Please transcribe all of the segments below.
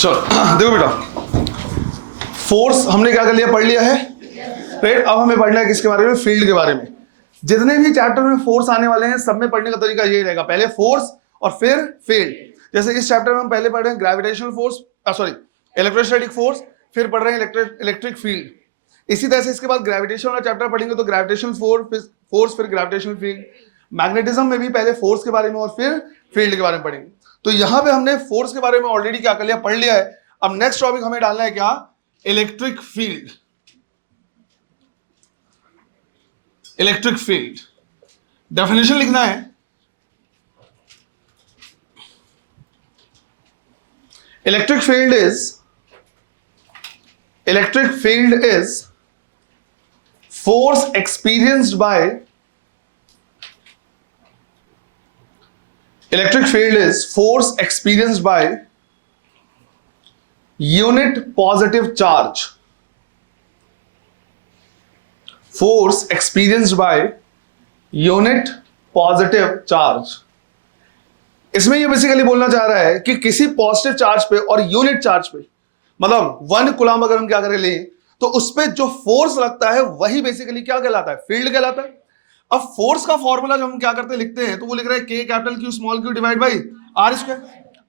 चलो देखो बेटा, फोर्स हमने क्या कर लिया, पढ़ लिया है राइट। अब हमें पढ़ना है किसके बारे में, फील्ड के बारे में। जितने भी चैप्टर में फोर्स आने वाले हैं सब में पढ़ने का तरीका यही रहेगा, पहले फोर्स और फिर फील्ड। जैसे इस चैप्टर में हम पहले पढ़ रहे हैं gravitational force, sorry electrostatic force, फिर पढ़ रहे हैं इलेक्ट्रिक फील्ड। इसी तरह से इसके बाद ग्रेविटेशन वाला चैप्टर पढ़ेंगे तो ग्रेविटेशनल फोर्स फिर ग्रेविटेशनल फील्ड। मैग्नेटिज्म में भी पहले फोर्स के बारे में और फिर फील्ड के बारे में पढ़ेंगे। तो यहां पे हमने फोर्स के बारे में ऑलरेडी क्या कर लिया, पढ़ लिया है। अब नेक्स्ट टॉपिक हमें डालना है क्या, electric field. Electric field definition लिखना है। Electric field is force experienced by electric field is force experienced by unit positive charge. Force experienced by unit positive charge. इसमें ये बेसिकली बोलना चाह रहा है कि किसी पॉजिटिव चार्ज पे और यूनिट चार्ज पे, मतलब 1 कूलम अगर हम क्या करें लें तो उस पे जो फोर्स लगता है वही बेसिकली क्या कहलाता है, फील्ड कहलाता है। अब फोर्स का फॉर्मूला जब हम क्या करते हैं, लिखते हैं तो वो लिख रहे हैं K capital Q small q divide by R square.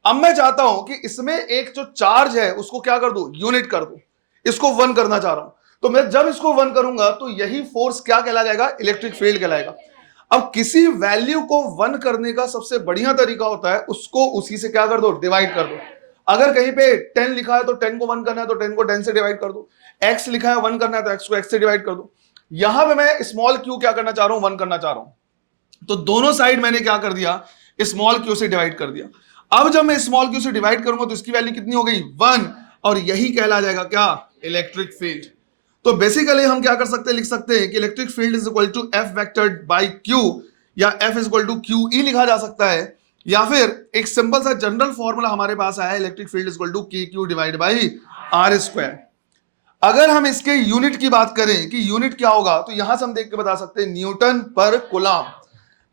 अब मैं चाहता हूं कि इसमें एक जो चार्ज है उसको क्या कर दूं, यूनिट कर दूं, इसको 1 करना चाह रहा हूं। तो मैं जब इसको 1 करूंगा तो यही फोर्स क्या कहला जाएगा, इलेक्ट्रिक फील्ड कहलाएगा। अब किसी वैल्यू को 1 करने का सबसे बढ़िया तरीका होता है उसको उसी से क्या कर दो, डिवाइड कर दो। अगर कहीं पे 10 लिखा है तो 10 को 1 करना है तो 10 को 10 से डिवाइड कर दो। x लिखा है 1 करना है तो x को x से डिवाइड कर दो। यहां पे मैं स्मॉल q क्या करना चाह रहा हूं, 1 करना चाह रहा हूं। तो दोनों साइड मैंने क्या कर दिया, स्मॉल q से डिवाइड कर दिया। अब जब मैं स्मॉल q से डिवाइड करूंगा तो इसकी वैल्यू कितनी हो गई, 1, और यही कहला जाएगा क्या, इलेक्ट्रिक फील्ड। तो बेसिकली हम क्या कर सकते हैं, लिख सकते हैं कि electric field is equal to F vector by Q, या F is equal to QE लिखा जा सकता है, या फिर एक सिंपल सा जनरल फॉर्मूला हमारे पास आया है, electric field is equal to KQ divide by R square. अगर हम इसके यूनिट की बात करें कि यूनिट क्या होगा, तो यहां से हम देख के बता सकते हैं न्यूटन पर कूलम।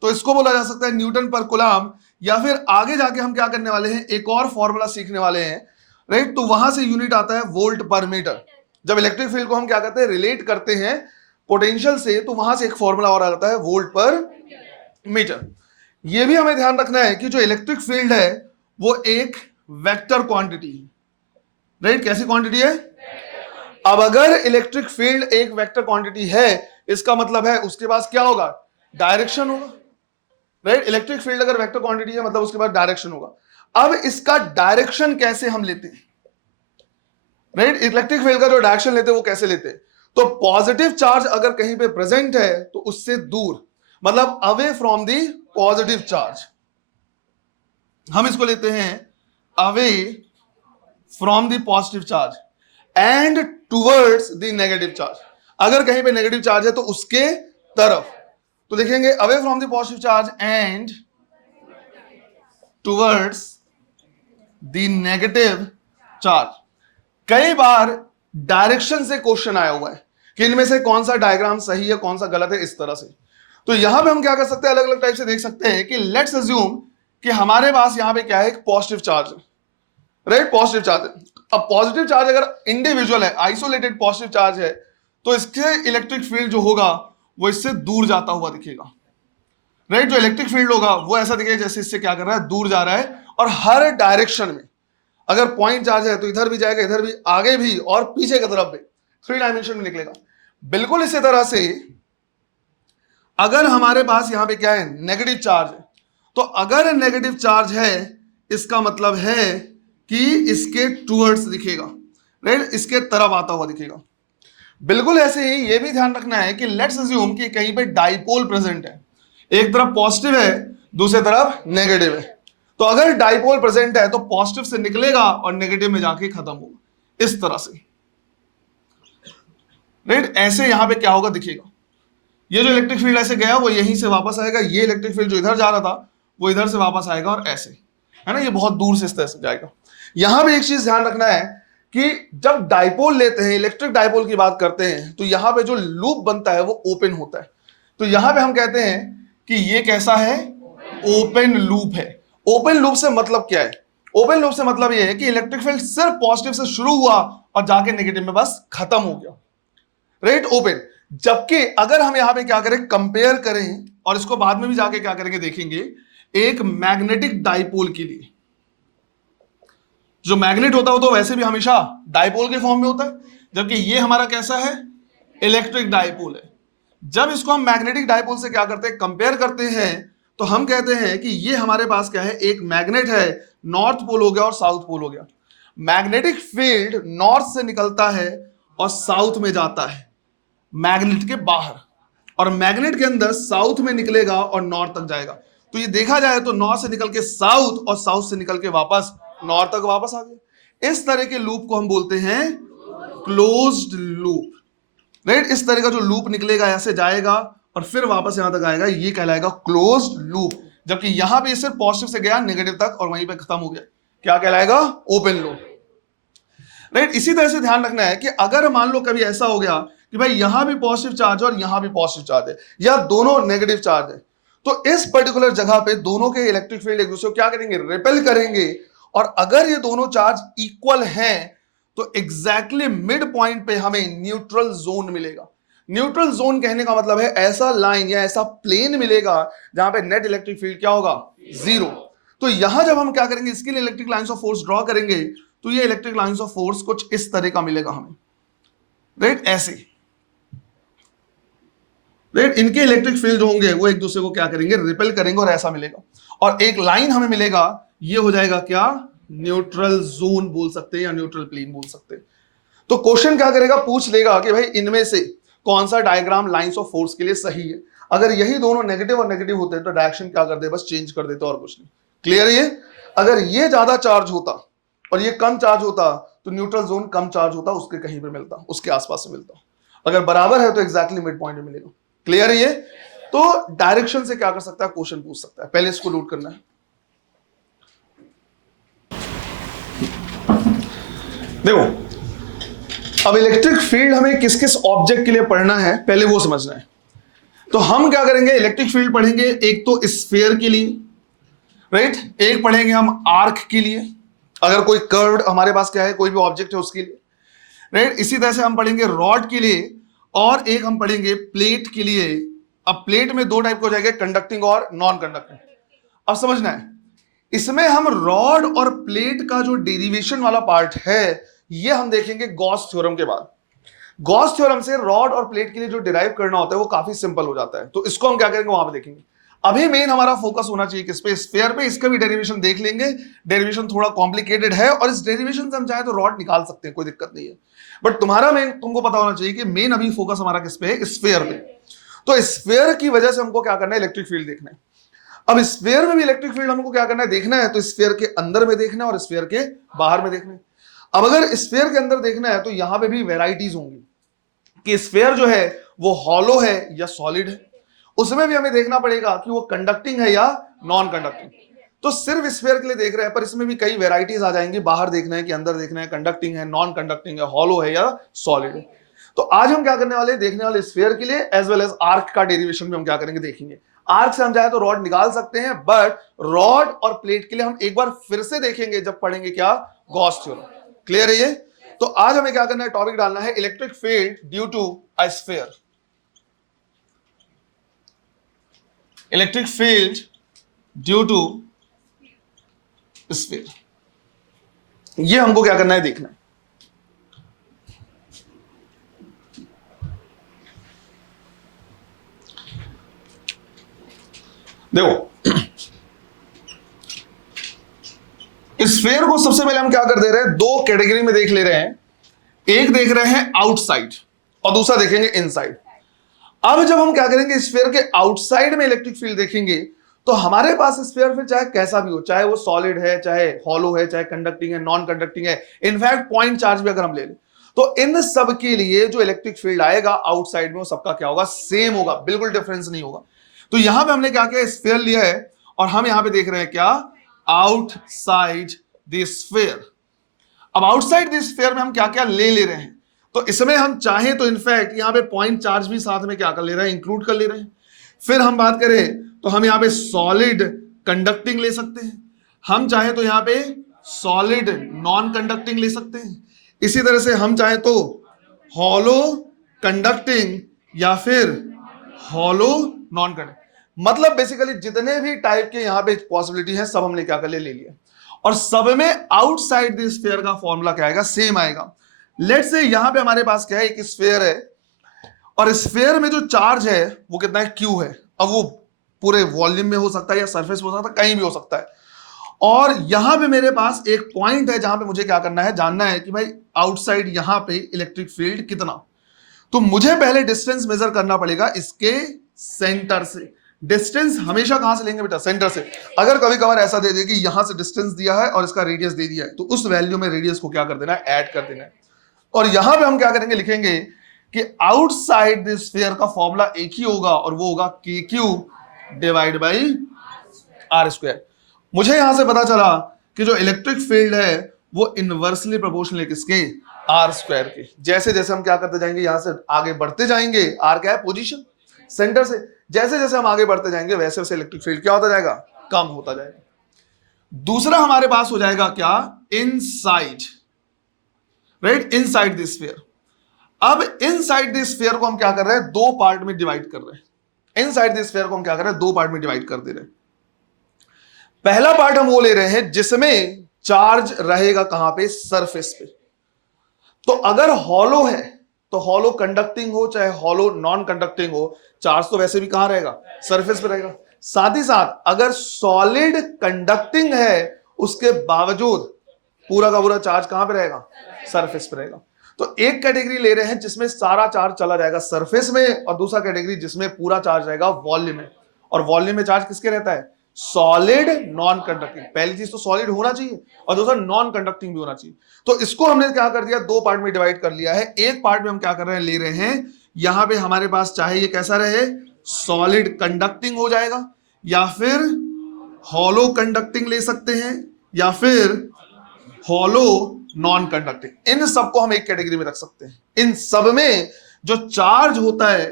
तो इसको बोला जा सकता है न्यूटन पर कूलम, या फिर आगे जाके हम क्या करने वाले हैं, एक और फॉर्मूला सीखने वाले हैं राइट। तो वहां से यूनिट आता है वोल्ट पर मीटर। जब इलेक्ट्रिक फील्ड को हम क्या करते हैं, रिलेट करते हैं पोटेंशियल से, तो वहां से एक फॉर्मूला और आता है वोल्ट पर मीटर। यह भी हमें ध्यान रखना है कि जो इलेक्ट्रिक फील्ड है वो एक वेक्टर क्वांटिटी है राइट। कैसी क्वांटिटी है, अब अगर इलेक्ट्रिक फील्ड एक वेक्टर क्वांटिटी है इसका मतलब है उसके पास क्या होगा, डायरेक्शन होगा राइट। इलेक्ट्रिक फील्ड अगर वेक्टर क्वांटिटी है मतलब उसके पास डायरेक्शन होगा। अब इसका डायरेक्शन कैसे हम लेते हैं राइट, इलेक्ट्रिक फील्ड का जो डायरेक्शन लेते हैं वो कैसे लेते हैं, तो पॉजिटिव चार्ज अगर कहीं पे प्रेजेंट है तो उससे दूर, मतलब away from the positive charge, हम इसको लेते हैं away from the positive charge and towards the negative charge. अगर कहीं पे नेगेटिव चार्ज है तो उसके तरफ, तो देखेंगे away from the positive charge and towards the negative charge. कई बार डायरेक्शन से क्वेश्चन आया हुआ है कि इनमें से कौन सा डायग्राम सही है कौन सा गलत है, इस तरह से। तो यहां पे हम क्या कर सकते हैं, अलग अलग टाइप से देख सकते हैं कि लेट्स अज्यूम कि हमारे पास यहां पे क्या है, एक पॉजिटिव चार्ज है राइट, पॉजिटिव चार्ज है। अब पॉजिटिव चार्ज अगर इंडिविजुअल है, आइसोलेटेड पॉजिटिव चार्ज है, तो इसके इलेक्ट्रिक फील्ड जो होगा वो इससे दूर जाता हुआ दिखेगा राइट। जो इलेक्ट्रिक फील्ड होगा वो ऐसा दिखेगा जैसे इससे क्या कर रहा है, दूर जा रहा है, और हर डायरेक्शन में। अगर पॉइंट चार्ज है तो इधर भी जाएगा, इधर भी, आगे भी, और पीछे की तरफ भी, 3 डायमेंशन में निकलेगा। बिल्कुल इसी तरह से अगर हमारे पास यहां पे क्या है, नेगेटिव चार्ज है, तो अगर नेगेटिव चार्ज है इसका मतलब है कि इसके टूवर्ड्स दिखेगा राइट, इसके तरफ आता हुआ दिखेगा। बिल्कुल ऐसे ही ये भी ध्यान रखना है कि लेट्स अज्यूम कि कहीं पे डाइपोल प्रेजेंट है, एक तरफ पॉजिटिव है दूसरी तरफ नेगेटिव है। तो अगर डाइपोल प्रेजेंट है तो पॉजिटिव से निकलेगा और नेगेटिव में जाके खत्म होगा, इस तरह से राइट। ऐसे यहां पे क्या होगा, दिखेगा ये जो इलेक्ट्रिक फील्ड ऐसे गया वो यहीं से वापस आएगा, ये इलेक्ट्रिक फील्ड जो इधर जा रहा था वो इधर से वापस आएगा, और ऐसे है ना, ये बहुत दूर से इस तरह से जाएगा। यहां भी एक चीज ध्यान रखना है कि जब डाइपोल लेते हैं, इलेक्ट्रिक डाइपोल की बात करते हैं, तो यहां पे जो लूप बनता है वो ओपन होता है। तो यहां पे हम कहते हैं कि ये कैसा है, ओपन लूप है। ओपन लूप से मतलब क्या है, ओपन लूप से मतलब ये है कि इलेक्ट्रिक फील्ड सिर्फ पॉजिटिव से शुरू हुआ और जाके नेगेटिव में बस खत्म हो गया, राइट, ओपन। जबकि अगर हम यहां पे क्या करें, कंपेयर करें, और इसको बाद में भी जाके क्या करेंगे देखेंगे, एक मैग्नेटिक डाइपोल के लिए, जो मैग्नेट होता हो तो वैसे भी हमेशा डाइपोल के फॉर्म में होता है, जबकि ये हमारा कैसा है, इलेक्ट्रिक डाइपोल है। जब इसको हम मैग्नेटिक डाइपोल से क्या करते हैं, कंपेयर करते हैं, तो हम कहते हैं कि ये हमारे पास क्या है, एक मैग्नेट है, नॉर्थ पोल हो गया और साउथ पोल हो गया। मैग्नेटिक फील्ड नॉर्थ से निकलता है और साउथ में जाता है मैग्नेट के बाहर, और मैग्नेट के अंदर साउथ में निकलेगा और नॉर्थ तक जाएगा। तो ये देखा जाए तो नॉर्थ से निकल के साउथ और साउथ से निकल के वापस नॉर्थ तक वापस आ गया। इस तरह के लूप को हम बोलते हैं क्लोज्ड लूप, राइट। इस तरह का जो लूप निकलेगा, ऐसे जाएगा और फिर वापस यहां तक आएगा, ये कहलाएगा क्लोज्ड लूप। जबकि यहां पे सिर्फ पॉजिटिव से गया नेगेटिव तक और वहीं पे खत्म हो गया, क्या कहलाएगा, ओपन लूप, राइट। इसी तरह से ध्यान रखना है कि अगर मान लो कभी ऐसा हो गया कि भाई यहां भी पॉजिटिव चार्ज है और यहां भी पॉजिटिव चार्ज है, या दोनों नेगेटिव चार्ज है, तो इस पर्टिकुलर जगह पे दोनों के इलेक्ट्रिक फील्ड एक दूसरे को क्या करेंगे, रिपेल करेंगे। और अगर ये दोनों चार्ज इक्वल हैं तो एग्जैक्टली मिड पॉइंट पे हमें न्यूट्रल जोन मिलेगा। न्यूट्रल जोन कहने का मतलब है ऐसा लाइन या ऐसा प्लेन मिलेगा जहां पे नेट इलेक्ट्रिक फील्ड क्या होगा, जीरो। तो यहां जब हम क्या करेंगे, इसके लिए electric lines of force draw करेंगे, तो ये इलेक्ट्रिक लाइंस ऑफ फोर्स कुछ इस तरह का मिलेगा हमें, राइट, ऐसे, राइट। इनके इलेक्ट्रिक फील्ड होंगे वो एक दूसरे को क्या करेंगे, रिपेल करेंगे, और ऐसा मिलेगा। और एक लाइन हमें मिलेगा, ये हो जाएगा क्या, न्यूट्रल जोन बोल सकते हैं या न्यूट्रल प्लेन बोल सकते हैं। तो क्वेश्चन क्या करेगा, पूछ लेगा कि भाई इनमें से कौन सा डायग्राम लाइंस ऑफ फोर्स के लिए सही है। अगर यही दोनों नेगेटिव और नेगेटिव होते हैं तो डायरेक्शन क्या कर दे, बस चेंज कर देते, और कुछ नहीं। क्लियर है ये? अगर ये ज्यादा चार्ज होता और ये कम चार्ज होता तो न्यूट्रल जोन कम चार्ज होता, उसके कहीं पे मिलता, उसके आसपास से मिलता। अगर बराबर है तो एग्जैक्टली मिड पॉइंट में मिलेगा। क्लियर है ये? तो डायरेक्शन से क्या कर सकता है, क्वेश्चन पूछ सकता है। पहले इसको नोट करना है। देखो, अब इलेक्ट्रिक फील्ड हमें किस किस ऑब्जेक्ट के लिए पढ़ना है, पहले वो समझना है। तो हम क्या करेंगे, इलेक्ट्रिक फील्ड पढ़ेंगे एक तो स्फीयर के लिए, राइट, एक पढ़ेंगे हम आर्क के लिए, अगर कोई कर्व्ड हमारे पास क्या है, कोई भी ऑब्जेक्ट है उसके लिए, राइट। इसी तरह से हम पढ़ेंगे रॉड के लिए, और एक हम पढ़ेंगे प्लेट के लिए। अब प्लेट में दो टाइप के हो जाएंगे, कंडक्टिंग और नॉन कंडक्टिंग। अब समझना है, इसमें हम रॉड और प्लेट का जो डेरिवेशन वाला पार्ट है ये हम देखेंगे गॉस थ्योरम के बाद। गॉस थ्योरम से रॉड और प्लेट के लिए जो डिराइव करना होता है वो काफी सिंपल हो जाता है, तो इसको हम क्या करेंगे वहां पे देखेंगे। अभी मेन हमारा फोकस होना चाहिए किस पे, स्फीयर पे। इसका भी डेरिवेशन देख लेंगे, डेरिवेशन थोड़ा कॉम्प्लिकेटेड है, और इस डेरिवेशन से हम चाहे तो रॉड निकाल सकते हैं, कोई दिक्कत नहीं है। बट तुम्हारा मेन, तुमको पता होना चाहिए कि मेन अभी फोकस हमारा किस पे है, स्फीयर पे। तो स्फीयर की वजह से हमको क्या करना है, इलेक्ट्रिक फील्ड देखना है। अब स्फीयर में भी इलेक्ट्रिक फील्ड हमको क्या करना है, देखना है, तो स्फीयर के अंदर में देखना है और स्फीयर के बाहर में देखना है। अब अगर स्फीयर के अंदर देखना है तो यहां पे भी वेराइटीज होंगी कि स्फीयर जो है वो हॉलो है या सॉलिड है। उसमें भी हमें देखना पड़ेगा कि वो कंडक्टिंग है या नॉन कंडक्टिंग। तो सिर्फ स्फीयर के लिए देख रहे हैं, पर इसमें भी कई वेराइटीज आ जाएंगी, बाहर देखना है कि अंदर देखना है, कंडक्टिंग है, नॉन कंडक्टिंग है, हॉलो है या सॉलिड है। तो आज हम क्या करने वाले, देखने वाले स्फीयर के लिए, एज वेल एज आर्क का डेरिवेशन भी हम क्या करेंगे, देखेंगे। आर्क से हम चाहे तो रॉड निकाल सकते हैं, बट रॉड और प्लेट के लिए हम एक बार फिर से देखेंगे जब पढ़ेंगे क्या, गॉस थ्योरम। क्लियर है ये? तो आज हमें क्या करना है, टॉपिक डालना है electric field due to a sphere. Electric field due to sphere, ये हमको क्या करना है, देखना है। देखो, स्फीयर को सबसे पहले हम क्या कर दे रहे हैं, दो कैटेगरी में देख ले रहे हैं। एक देख रहे हैं आउटसाइड और दूसरा देखेंगे इनसाइड। अब जब हम क्या करेंगे, स्फीयर के आउटसाइड में इलेक्ट्रिक फील्ड देखेंगे, तो हमारे पास स्फीयर फिर चाहे कैसा भी हो, चाहे वो सॉलिड है, चाहे हॉलो है, चाहे कंडक्टिंग है, नॉन कंडक्टिंग है, इनफैक्ट पॉइंट चार्ज भी अगर हम ले लें, तो इन सब के लिए जो इलेक्ट्रिक फील्ड आएगा आउटसाइड में, वो सबका क्या होगा, सेम होगा, बिल्कुल डिफरेंस नहीं होगा। तो यहां पे हमने क्या किया, स्फीयर लिया है और हम यहां पे देख रहे हैं क्या, आउटसाइड द स्फीयर। अब आउटसाइड द स्फीयर में हम क्या क्या ले रहे हैं, तो इसमें हम चाहें तो इनफैक्ट यहां पे पॉइंट चार्ज भी साथ में क्या कर ले रहे हैं, इंक्लूड कर ले रहे हैं। फिर हम बात करें तो हम यहां पे सॉलिड कंडक्टिंग ले सकते हैं, हम चाहें तो यहां पे सॉलिड नॉन कंडक्टिंग ले सकते हैं। इसी तरह से हम चाहें तो हॉलो कंडक्टिंग या फिर हॉलो नॉन कंडक्टिंग, मतलब बेसिकली जितने भी टाइप के यहां पे पॉसिबिलिटी है सब हमने क्या कर लिया, और सब में आउटसाइड द स्फीयर का फॉर्मूला क्या आएगा, सेम आएगा। लेट्स से यहां पे हमारे पास क्या है, एक स्फीयर है और स्फीयर में जो चार्ज है वो कितना है, क्यू है। अब वो पूरे वॉल्यूम में हो सकता है या सरफेस में हो सकता है, कहीं भी हो सकता है। और यहां पे मेरे पास एक पॉइंट है जहां पे मुझे क्या करना है, जानना है कि भाई आउटसाइड यहां पे इलेक्ट्रिक फील्ड कितना। तो मुझे पहले डिस्टेंस मेजर करना पड़ेगा इसके सेंटर से। डिस्टेंस हमेशा कहां से लेंगे बेटा, सेंटर से। अगर कभी कभार ऐसा दे दे कि यहां से डिस्टेंस दिया है और इसका रेडियस दे दिया है, तो उस वैल्यू में रेडियस को क्या कर देना है, ऐड कर देना है। और यहां पे हम क्या करेंगे, लिखेंगे कि आउटसाइड द स्फीयर का फॉर्मूला एक ही होगा और वो होगा K Q divide by are square. मुझे यहां से पता चला कि जो इलेक्ट्रिक फील्ड है वो इनवर्सली प्रोपोर्शनल है किसके, आर स्क्वायर के। जैसे जैसे हम क्या करते जाएंगे, यहां से आगे बढ़ते जाएंगे, आर क्या है, पोजीशन, सेंटर से जैसे जैसे हम आगे बढ़ते जाएंगे वैसे वैसे इलेक्ट्रिक फील्ड क्या होता जाएगा, कम होता जाएगा। दूसरा हमारे पास हो जाएगा क्या, inside, right, inside the sphere. अब इनसाइड द स्फीयर को हम क्या कर रहे हैं, दो पार्ट में डिवाइड कर रहे हैं। इनसाइड द स्फीयर को हम क्या कर रहे हैं, दो पार्ट में डिवाइड कर दे रहे हैं। पहला पार्ट हम वो ले रहे हैं जिसमें चार्ज रहेगा कहां पे, सरफेस पे। तो अगर हॉलो है तो हॉलो कंडक्टिंग हो चाहे हॉलो नॉन कंडक्टिंग हो, चार्ज तो वैसे भी कहां रहेगा, सरफेस पे रहेगा। साथ ही साथ अगर सॉलिड कंडक्टिंग है उसके बावजूद पूरा का पूरा चार्ज कहां पे रहेगा, सरफेस पे रहेगा। तो एक कैटेगरी ले रहे हैं जिसमें सारा चार्ज चला जाएगा सरफेस में, और दूसरा कैटेगरी जिसमें पूरा चार्ज रहेगा वॉल्यूम में। और वॉल्यूम में चार्ज किसके रहता है, सॉलिड नॉन कंडक्टिंग। पहली चीज तो सॉलिड होना चाहिए और दूसरा नॉन कंडक्टिंग भी होना चाहिए। तो इसको हमने क्या कर दिया, दो पार्ट में डिवाइड कर लिया है। एक पार्ट में हम क्या कर रहे हैं, ले रहे हैं यहां पे हमारे पास चाहे ये कैसा रहे, सॉलिड कंडक्टिंग हो जाएगा, या फिर हॉलो कंडक्टिंग ले सकते हैं, या फिर हॉलो नॉन कंडक्टिंग। इन सबको हम एक कैटेगरी में रख सकते हैं। इन सब में जो चार्ज होता है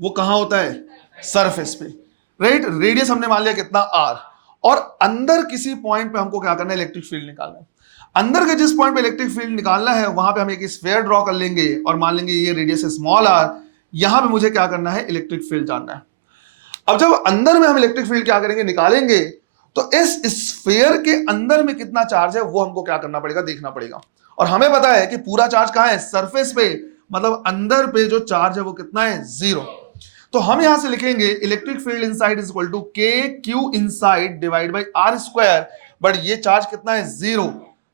वो कहां होता है, सरफेस पे, राइट। रेडियस हमने मान लिया कितना, आर। और अंदर किसी पॉइंट पे हमको क्या करना है, इलेक्ट्रिक फील्ड निकालना है। अंदर के जिस पॉइंट पे इलेक्ट्रिक फील्ड निकालना है वहां पे हम एक स्फीयर ड्रॉ कर लेंगे और मान लेंगे ये रेडियस है स्मॉल आर। यहां पे मुझे क्या करना है, इलेक्ट्रिक फील्ड जानना है। अब जब अंदर में हम इलेक्ट्रिक फील्ड क्या करेंगे, निकालेंगे, तो इस स्फीयर के अंदर में कितना चार्ज है वो हमको क्या करना पड़ेगा, देखना पड़ेगा। और हमें पता है कि पूरा चार्ज कहां है, सरफेस पे, मतलब अंदर पे जो चार्ज है वो कितना है, 0। तो हम यहां से लिखेंगे electric field inside is equal to k q inside divide by are square. But ये चार्ज कितना है, 0।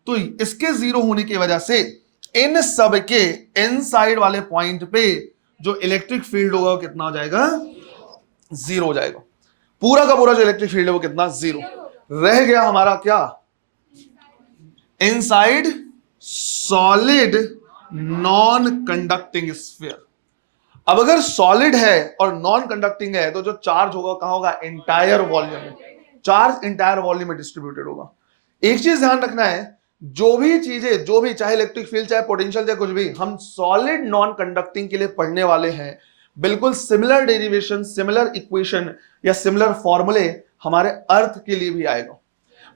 तो इसके 0 होने की वजह से इन सब के इनसाइड वाले पॉइंट पे जो इलेक्ट्रिक फील्ड होगा वो कितना हो जाएगा, 0 हो जाएगा। पूरा का पूरा जो इलेक्ट्रिक फील्ड है वो कितना, 0। रह गया हमारा क्या, inside solid non conducting sphere. अब अगर सॉलिड है और नॉन कंडक्टिंग है तो जो चार्ज होगा कहां होगा, इंटायर वॉल्यूम में। चार्ज इंटायर वॉल्यूम में डिस्ट्रीब्यूटेड होगा। एक चीज ध्यान रखना है, जो भी चीजें, जो भी चाहे इलेक्ट्रिक फील्ड चाहे पोटेंशियल चाहे कुछ भी, हम सॉलिड नॉन कंडक्टिंग के लिए पढ़ने वाले हैं, बिल्कुल सिमिलर डेरिवेशन, सिमिलर इक्वेशन या सिमिलर फॉर्मूले हमारे अर्थ के लिए भी आएगा।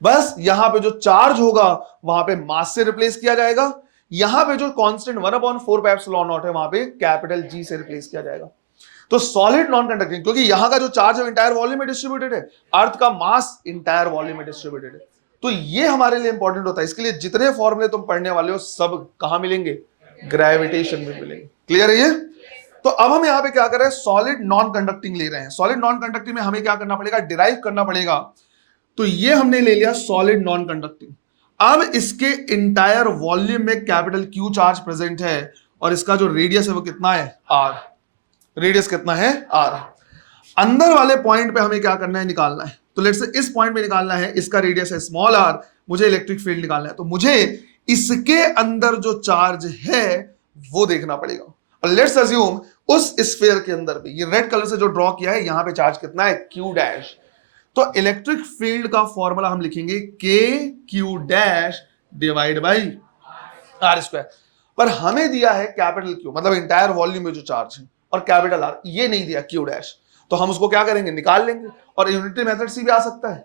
बस यहां पे जो चार्ज होगा वहां पे मास से रिप्लेस किया जाएगा। यहां पे जो कांस्टेंट 1/4πε0 है वहां पे कैपिटल जी से रिप्लेस किया जाएगा। तो सॉलिड नॉन कंडक्टिंग, क्योंकि यहां का जो चार्ज है इंटायर वॉल्यूम में डिस्ट्रीब्यूटेड है, अर्थ का मास इंटायर वॉल्यूम में डिस्ट्रीब्यूटेड है। तो ये हमारे लिए इंपॉर्टेंट होता है। इसके लिए जितने फॉर्मूले तुम पढ़ने वाले हो सब कहां मिलेंगे, ग्रेविटेशन में मिलेंगे। क्लियर है ये। तो अब हम यहां पे क्या कर रहे हैं, सॉलिड नॉन कंडक्टिंग ले रहे हैं। सॉलिड नॉन कंडक्टिंग में हमें क्या करना पड़ेगा, डिराइव करना पड़ेगा। तो ये हमने ले लिया सॉलिड नॉन कंडक्टिंग। अब इसके इंटायर वॉल्यूम में कैपिटल क्यू चार्ज प्रेजेंट है और इसका जो रेडियस है वो कितना है, आर। रेडियस कितना है, आर। अंदर वाले पॉइंट पे हमें क्या करना है, निकालना है। तो लेट्स से इस पॉइंट पे निकालना है, इसका रेडियस है स्मॉल आर, मुझे इलेक्ट्रिक फील्ड निकालना है। तो मुझे इसके अंदर जो चार्ज है वो देखना पड़ेगा। और लेट्स अज्यूम उस स्फीयर के अंदर भी, ये रेड कलर से जो ड्रॉ किया है, यहां पे चार्ज कितना है, क्यू डैश। तो इलेक्ट्रिक फील्ड का फॉर्मूला हम लिखेंगे के Q dash divide by are square. पर हमें दिया है कैपिटल क्यू, मतलब इंटायर वॉल्यूम में जो चार्ज है, और कैपिटल आर, ये नहीं दिया क्यू डैश। तो हम उसको क्या करेंगे, निकाल लेंगे। और यूनिटरी मेथड से भी आ सकता है,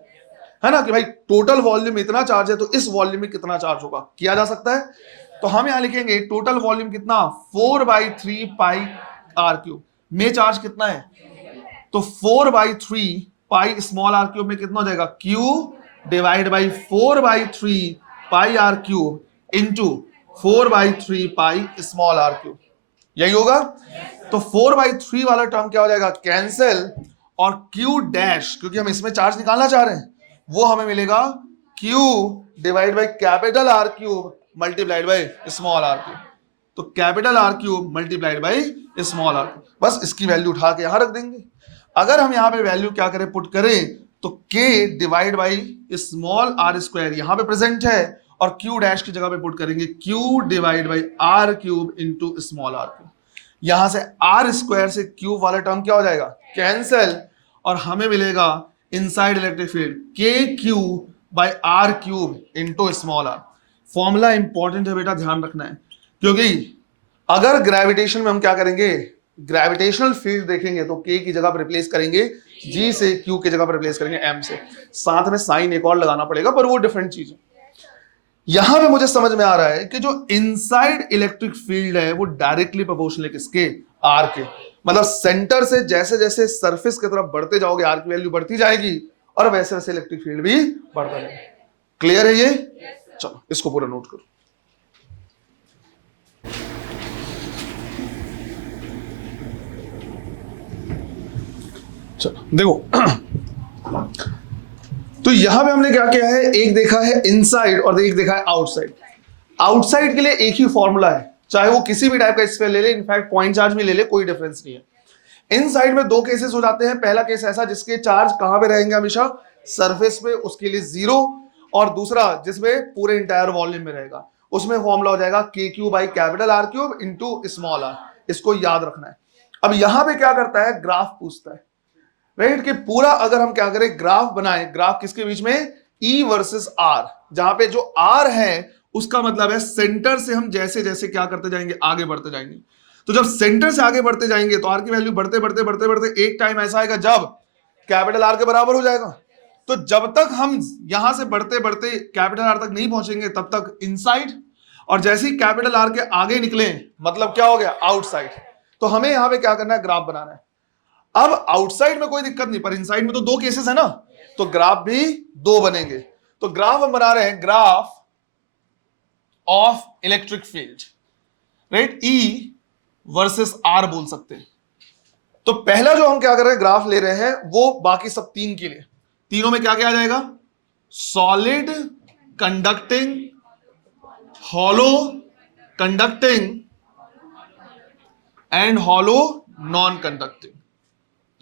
है ना, कि भाई टोटल वॉल्यूम इतना चार्ज है तो इस वॉल्यूम में कितना चार्ज होगा, किया जा सकता है। तो हम यहां लिखेंगे टोटल वॉल्यूम कितना, 4/3 पाई आर क्यूब में चार्ज कितना है, तो 4/3 पाई स्मॉल आर क्यूब में कितना हो जाएगा, Q divide by 4/3 pi R cube into 4/3 pi small are cube, यही होगा। तो 4/3 वाला टर्म क्या हो जाएगा, कैंसिल, और क्यू डैश, क्योंकि हम इसमें चार्ज निकालना चाह रहे हैं, वो हमें मिलेगा q divide by capital are cube multiplied by small are cube. तो capital are cube multiplied by small are cube, बस इसकी वैल्यू उठा के यहां रख देंगे। अगर हम यहां पे वैल्यू क्या करें, पुट करें, तो k divide by small R square यहां पे प्रेजेंट है, और q डैश की जगह पे पुट करेंगे q divide by R cube into small are cube. यहां से आर स्क्वायर से क्यूब वाला टर्म क्या हो जाएगा, कैंसिल, और हमें मिलेगा inside electric field k Q by R cube into small R. Formula important है बेटा, ध्यान रखना है, क्योंकि अगर ग्रेविटेशन में हम क्या करेंगे, ग्रेविटेशनल फील्ड देखेंगे तो k की जगह पर रिप्लेस करेंगे g से, q की जगह पर रिप्लेस करेंगे m से, साथ में साइन एक और लगाना पड़ेगा, पर वो डिफरेंट चीज है। यहां पे मुझे समझ में आ रहा है कि जो इनसाइड इलेक्ट्रिक फील्ड है वो डायरेक्टली प्रोपोर्शनल है किसके, r के। मतलब सेंटर से जैसे जैसे सरफेस की तरफ बढ़ते जाओगे r की वैल्यू बढ़ती जाएगी, और वैसे वैसे इलेक्ट्रिक फील्ड भी बढ़ता जाएगा। क्लियर है ये? चलो इसको पूरा नोट करो। चलो देखो, तो यहां पे हमने क्या किया है, एक देखा है इनसाइड और एक देखा है आउटसाइड। आउटसाइड के लिए एक ही फॉर्मूला है, चाहे वो किसी भी टाइप का स्पेयर ले ले, इनफैक्ट पॉइंट चार्ज भी ले ले, कोई डिफरेंस नहीं है। इनसाइड में दो केसेस हो जाते हैं, पहला केस ऐसा जिसके चार्ज कहां पे रहेंगे, हमेशा सरफेस पे, उसके लिए 0, और दूसरा जिसमें पूरे इंटायर वॉल्यूम में रहेगा, उसमें फॉर्मूला हो जाएगा K Q by capital are cube into small R. इसको याद रखना है। अब यहां पे क्या करता है, ग्राफ पूछता है, राइट, कि पूरा अगर हम क्या करें, ग्राफ बनाएं, ग्राफ किसके बीच में, E वर्सेस R, जहां पे जो R है उसका मतलब है सेंटर से हम जैसे जैसे क्या करते जाएंगे, आगे बढ़ते जाएंगे। तो जब सेंटर से आगे बढ़ते जाएंगे तो R की वैल्यू बढ़ते बढ़ते बढ़ते बढ़ते एक टाइम ऐसा आएगा जब कैपिटल R के बराबर हो जाएगा। तो जब तक हम यहां से बढ़ते बढ़ते कैपिटल R तक नहीं पहुंचेंगे तब तक इनसाइड, और जैसे ही कैपिटल R के आगे निकले मतलब क्या हो गया, आउटसाइड। तो हमें यहां पे क्या करना है, ग्राफ बनाना है। अब आउटसाइड में कोई दिक्कत नहीं, पर इनसाइड में तो दो केसेस है ना, तो ग्राफ भी दो बनेंगे। तो ग्राफ हम बना रहे हैं, graph of electric field, right, E versus R बोल सकते हैं। तो पहला जो हम क्या कर रहे हैं, ग्राफ ले रहे हैं, वो बाकी सब तीन के लिए, तीनों में क्या क्या आ जाएगा, solid, conducting, hollow conducting and hollow non conducting.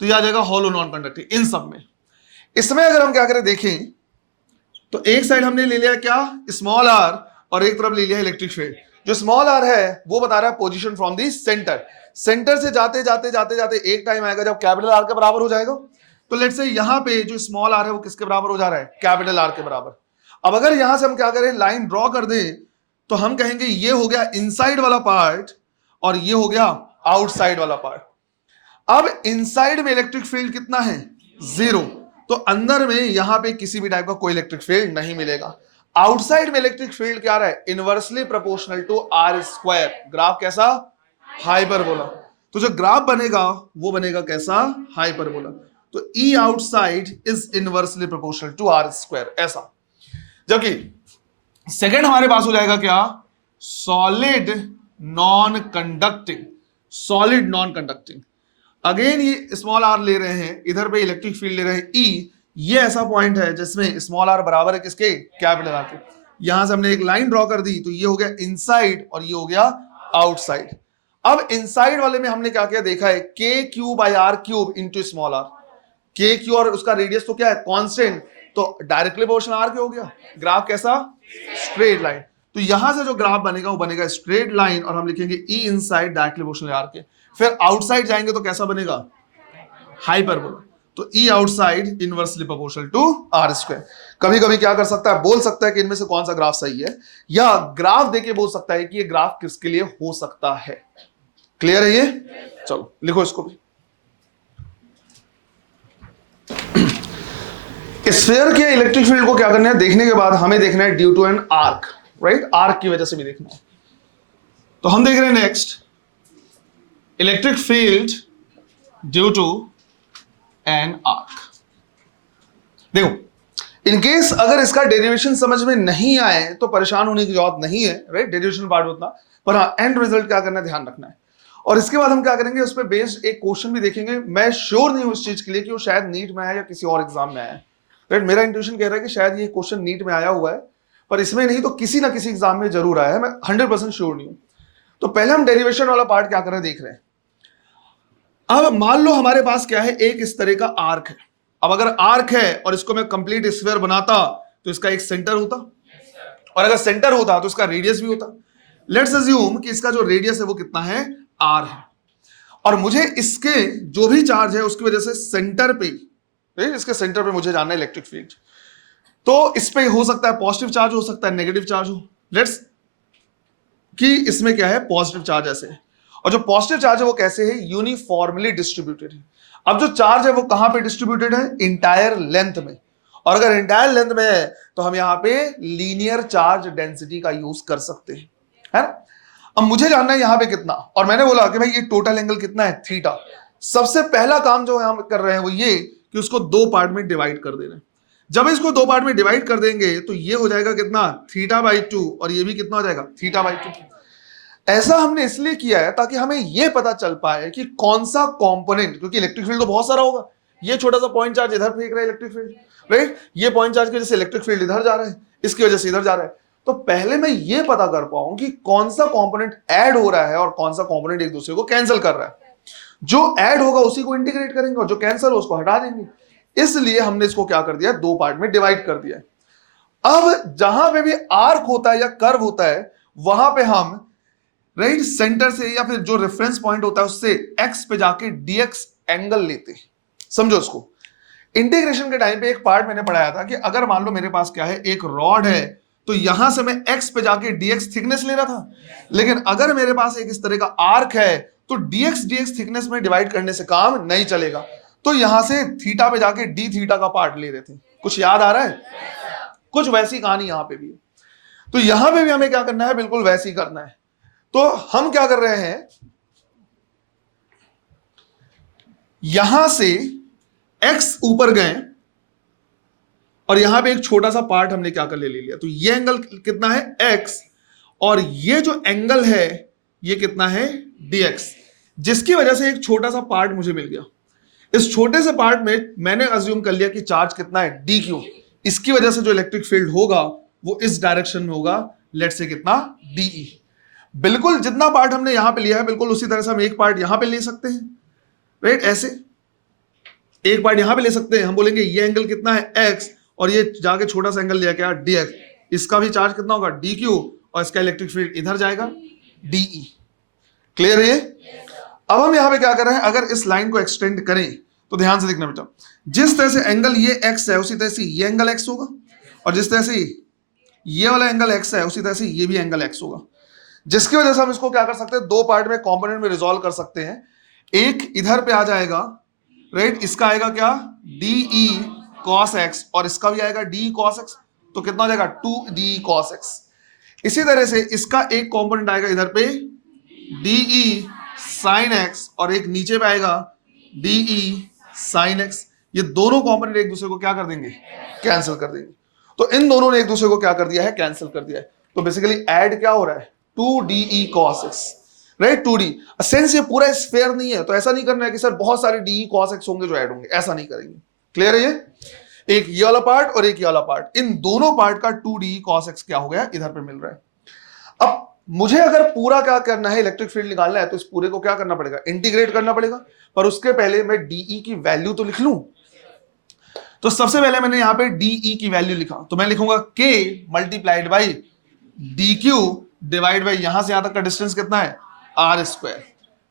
तो यह आ जाएगा हॉलो नॉन कंडक्टिंग इन सब में। इसमें अगर हम क्या करें देखें, तो एक साइड हमने ले लिया क्या, स्मॉल आर, और एक तरफ ले लिया इलेक्ट्रिक फील्ड। जो स्मॉल आर है वो बता रहा है position from the centre, centre से जाते जाते जाते जाते एक टाइम आएगा जब कैपिटल आर के बराबर हो जाएगा। तो लेट्स से यहां पे जो स्मॉल आर है वो किसके बराबर हो जा रहा है, कैपिटल आर के बराबर। अब अगर यहां से हम क्या करें, लाइन ड्रॉ कर दें, तो हम कहेंगे ये हो गया इनसाइड वाला पार्ट और ये हो गया आउटसाइड वाला पार्ट। अब इनसाइड में इलेक्ट्रिक फील्ड कितना है, 0, तो अंदर में यहां पे किसी भी टाइप का कोई इलेक्ट्रिक फील्ड नहीं मिलेगा। आउटसाइड में इलेक्ट्रिक फील्ड क्या रहा है, inversely proportional to R square. Graph कैसा, हाइपरबोला। तो जो ग्राफ बनेगा वो बनेगा कैसा, हाइपरबोला। तो E outside is inversely proportional to R square, ऐसा। जबकि सेकंड हमारे पास हो जाएगा क्या, solid non conducting, solid non conducting. Again ये स्मॉल आर ले रहे हैं, इधर पे इलेक्ट्रिक फील्ड ले रहे हैं E। ये ऐसा पॉइंट है जिसमें स्मॉल आर बराबर है किसके, कैपिटल आर के। यहां से हमने एक लाइन ड्रॉ कर दी, तो ये हो गया इनसाइड और ये हो गया आउटसाइड। अब इनसाइड वाले में हमने क्या किया, देखा है K Q by R cube into small R. K Q और उसका रेडियस तो क्या है, कांस्टेंट, तो डायरेक्टली प्रोपोर्शनल आर के हो गया। ग्राफ कैसा, स्ट्रेट लाइन। तो यहां से जो ग्राफ बनेगा वो बनेगा स्ट्रेट लाइन, और हम लिखेंगे E inside directly proportional R के। फिर आउटसाइड जाएंगे तो कैसा बनेगा, हाइपरबोला। तो E outside inversely proportional to R square. कभी कभी क्या कर सकता है, बोल सकता है कि इनमें से कौन सा ग्राफ सही है, या ग्राफ देके बोल सकता है कि ये ग्राफ किसके लिए हो सकता है। क्लियर है ये? चलो लिखो इसको भी। स्फीयर के इलेक्ट्रिक फील्ड को क्या करना है देखने के बाद हमें देखना है due to an arc, right? Arc की वजह से भी देखना है। तो हम देख रहे हैं next electric field due to an arc. देखो इनकेस अगर इसका डेरिवेशन समझ में नहीं आए तो परेशान होने की जरूरत नहीं है, राइट? डेरिवेशन पार्ट उतना, पर हाँ एंड रिजल्ट क्या करना है ध्यान रखना है। और इसके बाद हम क्या करेंगे उस पर बेस्ड एक क्वेश्चन भी देखेंगे। मैं श्योर नहीं हूं इस चीज के लिए कि वो शायद नीट में आया या किसी और एग्जाम में आया है, राइट? मेरा इंट्यूशन कह रहा है कि शायद ये क्वेश्चन नीट में आया हुआ है, पर इसमें नहीं तो किसी ना किसी एग्जाम में जरूर आया है, मैं 100% श्योर नहीं हूं। तो पहले हम डेरिवेशन वाला पार्ट क्या कर रहे हैं देख रहे हैं। अब मान लो हमारे पास क्या है, एक इस तरह का आर्क है। अब अगर आर्क है और इसको मैं कंप्लीट स्फीयर बनाता तो इसका एक सेंटर होता, और अगर सेंटर होता तो इसका रेडियस भी होता। लेट्स अज्यूम कि इसका जो रेडियस है वो कितना है, आर है, और मुझे इसके जो भी चार्ज है उसकी वजह से सेंटर पे, इसके सेंटर पे मुझे जानना है इलेक्ट्रिक फील्ड। तो इस पे हो सकता है पॉजिटिव चार्ज, हो सकता है नेगेटिव चार्ज हो। लेट्स कि इसमें क्या है, पॉजिटिव चार्ज ऐसे है, और जो पॉजिटिव चार्ज है वो कैसे है, यूनिफॉर्मली डिस्ट्रीब्यूटेड है। अब जो चार्ज है वो कहां पे डिस्ट्रीब्यूटेड है, इंटायर लेंथ में, और अगर इंटायर लेंथ में है तो हम यहां पे लीनियर चार्ज डेंसिटी का यूज कर सकते हैं, है ना? अब मुझे जानना है यहां पे कितना, और मैंने बोला कि भाई ये टोटल एंगल कितना है, थीटा। सबसे पहला काम जो हम कर रहे हैं वो ये कि उसको दो पार्ट में डिवाइड कर दे रहे हैं। जब इसको दो पार्ट में डिवाइड कर देंगे तो ये हो जाएगा कितना, θ/2, और ये भी कितना हो जाएगा, θ/2। ऐसा हमने इसलिए किया है ताकि हमें यह पता चल पाए कि कौन सा कंपोनेंट, क्योंकि इलेक्ट्रिक फील्ड तो बहुत सारा होगा। ये छोटा सा पॉइंट चार्ज इधर फेंक रहा है इलेक्ट्रिक फील्ड, राइट? ये पॉइंट चार्ज की वजह से इलेक्ट्रिक फील्ड इधर जा रहा है, इसकी वजह से इधर जा रहा है। तो पहले मैं ये पता कर पाऊं कि कौन सा कंपोनेंट ऐड हो रहा है और कौन सा कंपोनेंट एक दूसरे को कैंसिल कर रहा है। जो ऐड होगा उसी को इंटीग्रेट करेंगे और जो कैंसिल हो उसको हटा देंगे। इसलिए हमने इसको क्या कर दिया, दो पार्ट में डिवाइड कर दिया है। अब जहां पे भी आर्क होता है या कर्व होता है वहां पे हम राइट सेंटर से या फिर जो रेफरेंस पॉइंट होता है उससे एक्स पे जाके डीएक्स एंगल लेते हैं। समझो इसको। इंटीग्रेशन के टाइम पे एक पार्ट मैंने पढ़ाया था कि अगर मान लो मेरे पास क्या है, एक रॉड है, तो यहां से मैं एक्स पे जाके डीएक्स थिकनेस ले रहा था, लेकिन अगर मेरे पास एक इस तरह का आर्क है तो डीएक्स थिकनेस में डिवाइड करने से काम नहीं चलेगा। तो यहां से थीटा पे जाके डी थीटा का पार्ट ले रहे थे। कुछ याद आ रहा है? कुछ वैसी कहानी यहां पे भी है। तो यहां पे भी हमें क्या करना है, बिल्कुल वैसे ही करना है। तो हम क्या कर रहे हैं, यहां से x ऊपर गए और यहां पे एक छोटा सा पार्ट हमने क्या कर ले लिया। तो ये एंगल कितना है, x, और ये जो एंगल है ये कितना है, dx, जिसकी वजह से एक छोटा सा पार्ट मुझे मिल गया। इस छोटे से पार्ट में मैंने अज्यूम कर लिया कि चार्ज कितना है, dq। इसकी वजह से जो इलेक्ट्रिक फील्ड होगा वो इस डायरेक्शन में होगा, लेट्स से कितना, de। बिल्कुल जितना पार्ट हमने यहां पे लिया है बिल्कुल उसी तरह से हम एक पार्ट यहां पे ले सकते हैं, राइट? ऐसे एक पार्ट यहां पे ले सकते हैं। हम बोलेंगे ये एंगल कितना है, x, और ये जाके छोटा सा एंगल लिया क्या, dx। इसका भी चार्ज कितना होगा, dq, और इसका इलेक्ट्रिक फील्ड इधर जाएगा, de। क्लियर है ये? अब हम यहां पे क्या कर रहे हैं, अगर इस लाइन को एक्सटेंड करें तो ध्यान से देखना बेटा, जिस तरह से एंगल ये x है उसी तरह से ये एंगल x होगा, और जिस तरह से ये वाला एंगल x है उसी तरह से ये भी एंगल x होगा, जिसकी वजह से हम इसको क्या कर सकते हैं, दो पार्ट में कंपोनेंट में रिजॉल्व कर सकते हैं। एक इधर पे आ जाएगा, राइट? इसका आएगा क्या, de cos x, और इसका भी आएगा de cos x, तो कितना हो जाएगा, 2de cos x। इसी तरह से इसका एक कंपोनेंट आएगा इधर पे de sin x, और एक नीचे पे आएगा de sin x। ये दोनों कंपोनेंट एक दूसरे को क्या कर देंगे, कैंसिल कर देंगे। तो इन दोनों ने एक दूसरे को क्या कर दिया है, कैंसिल कर दिया है। तो बेसिकली ऐड क्या हो रहा है, 2de cos x, right? 2d। Sense ये पूरा स्फीयर नहीं है, तो ऐसा नहीं करना है कि सर बहुत सारे de cos x होंगे जो ऐड होंगे, ऐसा नहीं करेंगे। क्लियर है ये? एक ये वाला पार्ट और एक ये वाला पार्ट, इन दोनों पार्ट का 2de cos x क्या हो गया, इधर पे मिल रहा है। अब मुझे अगर पूरा क्या करना है, इलेक्ट्रिक फील्ड निकालना है, तो इस पूरे को क्या करना पड़ेगा, इंटीग्रेट करना पड़ेगा। पर उसके पहले मैं de की वैल्यू तो लिख लूं। तो सबसे पहले मैंने यहां पे de की वैल्यू लिखा, तो मैं लिखूंगा k multiplied by dq divide by यहां से यहां तक का डिस्टेंस कितना है, r स्क्वायर।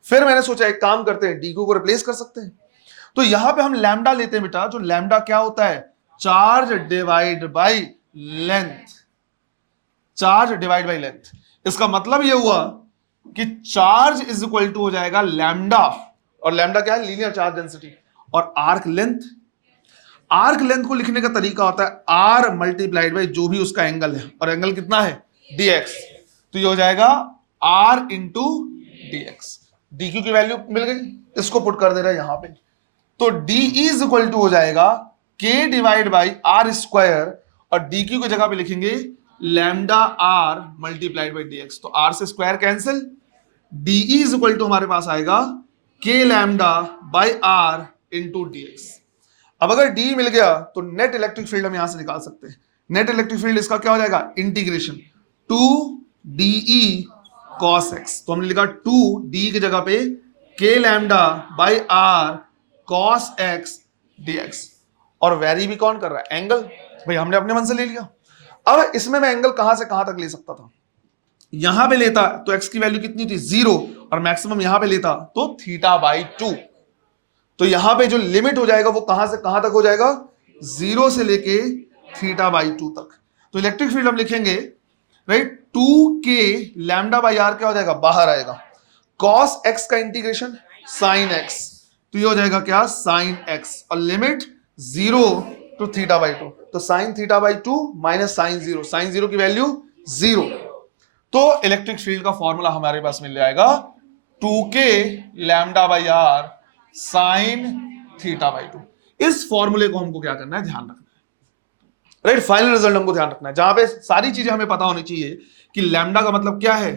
फिर मैंने सोचा एक काम करते हैं, dq को रिप्लेस कर सकते हैं। तो यहां पे हम लैम्डा लेते हैं बेटा, जो लैम्डा क्या होता है, charge divide by length, charge divide by length. इसका मतलब यह हुआ कि चार्ज इज इक्वल टू हो जाएगा लैम्डा, और लैम्डा क्या है, लीनियर चार्ज डेंसिटी, और आर्क लेंथ। आर्क लेंथ को लिखने का तरीका होता है आर मल्टीप्लाइड बाई जो भी उसका एंगल है, और एंगल कितना है dx, तो ये हो जाएगा r इंटू dx। dq की वैल्यू मिल गई, इसको पुट कर दे रहा है यहां पे, तो d इज इक्वल टू हो जाएगा k divide by are square, और dq की जगह पे लिखेंगे lambda r multiplied by dx, तो r से square cancel, d is equal to हमारे पास आएगा k lambda by r into dx। अब अगर d मिल गया तो नेट इलेक्ट्रिक फील्ड हम यहां से निकाल सकते हैं। नेट इलेक्ट्रिक फील्ड इसका क्या हो जाएगा, इंटीग्रेशन 2 de cos x, तो हमने लिखा 2d की जगह पे k lambda by r cos x dx, और वेरी भी कौन कर रहा है, एंगल, भाई हमने अपने मन से ले लिया। अब इसमें मैं एंगल कहां से कहां तक ले सकता था, यहां पे लेता तो x की वैल्यू कितनी थी 0, और मैक्सिमम यहां पे लेता तो θ/2, तो यहां पे जो लिमिट हो जाएगा वो कहां से कहां तक हो जाएगा, 0 से लेके θ/2 तक। तो इलेक्ट्रिक फील्ड हम लिखेंगे right 2k lambda by are क्या हो जाएगा, बाहर आएगा, cos x का इंटीग्रेशन sin x, तो ये हो जाएगा क्या sin x, और लिमिट 0 टू θ/2, तो sin θ/2 माइनस sin 0, sin 0 की वैल्यू 0, तो इलेक्ट्रिक फील्ड का फॉर्मूला हमारे पास मिल जाएगा 2k lambda by R sign θ/2। इस फॉर्मूले को हमको क्या करना है, ध्यान रखना है राइट, फाइनल रिजल्ट हमको ध्यान रखना है, जहां पे सारी चीजें हमें पता होनी चाहिए कि लैम्डा का मतलब क्या है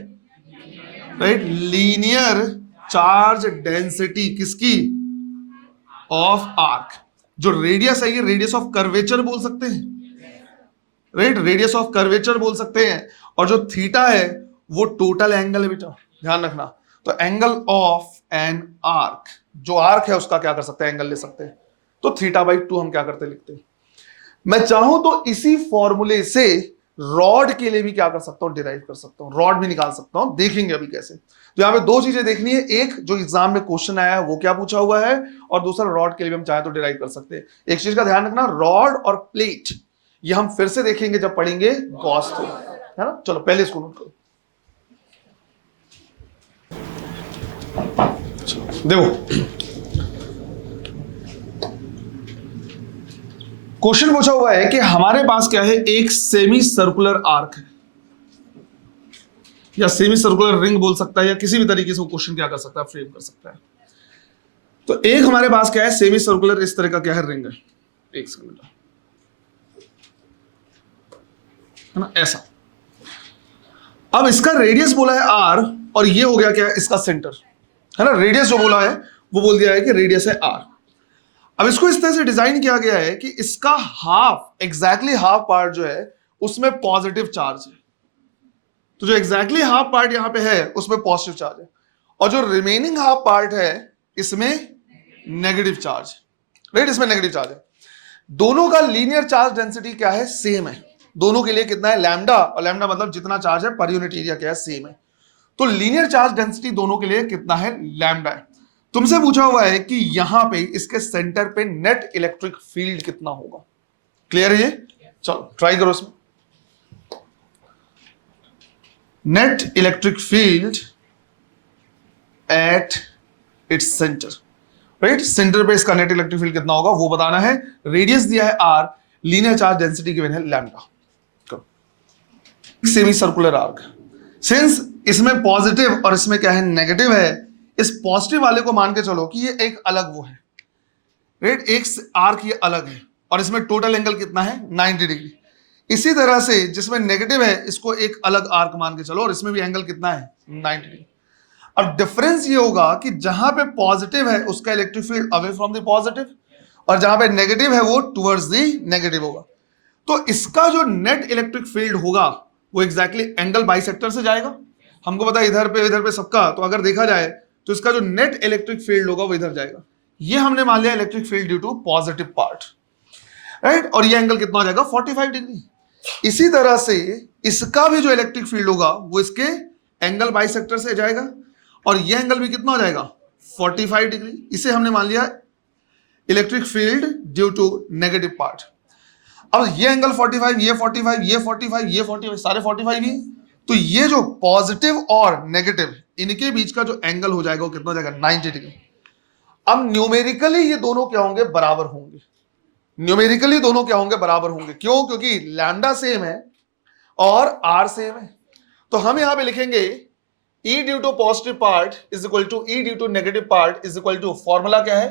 राइट, लीनियर चार्ज डेंसिटी किसकी, ऑफ आर्क, जो रेडियस है ये रेडियस ऑफ कर्वेचर बोल सकते हैं राइट, रेडियस ऑफ कर्वेचर बोल सकते हैं, और जो थीटा है वो टोटल एंगल है बेटा, ध्यान रखना। तो एंगल ऑफ एन आर्क, जो आर्क है उसका क्या कर सकते हैं, एंगल ले सकते हैं, तो θ/2 हम क्या करते हैं, लिखते हैं। मैं चाहूं तो इसी फॉर्मूले से रॉड के लिए भी क्या कर सकता हूं, डिराइव कर सकता हूं, रॉड भी निकाल सकता हूं, देखेंगे अभी कैसे। तो यहां पे दो चीजें देखनी है, एक जो एग्जाम में क्वेश्चन आया है वो क्या पूछा हुआ है, और दूसरा रॉड के लिए भी हम चाहे तो डिराइव कर सकते हैं। एक चीज का ध्यान रखना, रॉड और प्लेट ये हम फिर से देखेंगे जब पढ़ेंगे गॉस थ्योरम, है ना। चलो पहले इसको नोट करो, देखो क्वेश्चन पूछा हुआ है कि हमारे पास क्या है, एक सेमी सर्कुलर आर्क है, या सेमी सर्कुलर रिंग बोल सकता है, या किसी भी तरीके से वो क्वेश्चन क्या कर सकता है, फ्रेम कर सकता है। तो एक हमारे पास क्या है, सेमी सर्कुलर इस तरह का क्या है, रिंग है, एक सेकंड है ना, ऐसा। अब इसका रेडियस बोला है आर, और ये हो गया क्या, इसका सेंटर है ना, रेडियस जो बोला है वो बोल दिया है कि रेडियस है आर। अब इसको इस तरह से डिजाइन किया गया है कि इसका हाफ, एग्जैक्टली हाफ पार्ट जो है उसमें पॉजिटिव चार्ज है, तो जो एग्जैक्टली हाफ पार्ट यहां पे है उसमें पॉजिटिव चार्ज है, और जो रिमेनिंग हाफ पार्ट है इसमें नेगेटिव चार्ज, राइट, इसमें नेगेटिव चार्ज है। दोनों का लीनियर चार्ज डेंसिटी क्या है, सेम है, दोनों के लिए कितना है, लैम्डा, और लैम्डा मतलब जितना चार्ज है पर यूनिट एरिया क्या है, सेम है। तो लीनियर चार्ज डेंसिटी दोनों के लिए कितना है, लैम्डा है। तुमसे पूछा हुआ है कि यहां पे इसके सेंटर पे नेट इलेक्ट्रिक फील्ड कितना होगा, क्लियर है ये, चलो ट्राई करो इसमें। Net electric field at its centre, right, centre पे इसका नेट इलेक्ट्रिक फील्ड कितना होगा वो बताना है। रेडियस दिया है r, linear charge density given है lambda. Semi circular arc, since इसमें पॉजिटिव और इसमें क्या है, नेगेटिव है, इस पॉजिटिव वाले को मान के चलो कि ये एक अलग वो है, राइट, एक आर्क ये अलग है, और इसमें टोटल एंगल कितना है, 90 डिग्री। इसी तरह से जिसमें नेगेटिव है इसको एक अलग आर्क मान के चलो, और इसमें भी एंगल कितना है, 90 डिग्री। और डिफरेंस ये होगा कि जहां पे पॉजिटिव है उसका electric field away from the positive, और जहां पे नेगेटिव है वो टुवर्ड्स द नेगेटिव होगा। तो इसका जो नेट इलेक्ट्रिक फील्ड होगा वो एग्जैक्टली एंगल बाइसेक्टर से जाएगा, हमको पता है इधर पे सबका, तो अगर देखा जाए तो इसका जो नेट इलेक्ट्रिक फील्ड होगा वो इधर जाएगा। ये हमने मान लिया electric field due to positive part, right, और ये एंगल कितना हो जाएगा, 45 डिग्री। इसी तरह से इसका भी जो इलेक्ट्रिक फील्ड होगा वो इसके एंगल बाइसेक्टर से जाएगा, और ये एंगल भी कितना हो जाएगा, 45 डिग्री। इसे हमने मान लिया electric field due to negative part. अब ये एंगल 45, ये 45, ये 45, ये 45, सारे 45 ही, तो ये जो पॉजिटिव और नेगेटिव इनके बीच का जो एंगल हो जाएगा वो कितना हो जाएगा, 90 डिग्री। अब न्यूमेरिकली ये दोनों क्या होंगे, बराबर होंगे, न्यूमेरिकली दोनों क्या होंगे, बराबर होंगे। क्यों? क्योंकि लैम्डा सेम है और आर सेम है। तो हम यहां पे लिखेंगे E due to positive part is equal to E due to negative part is equal to, formula क्या है,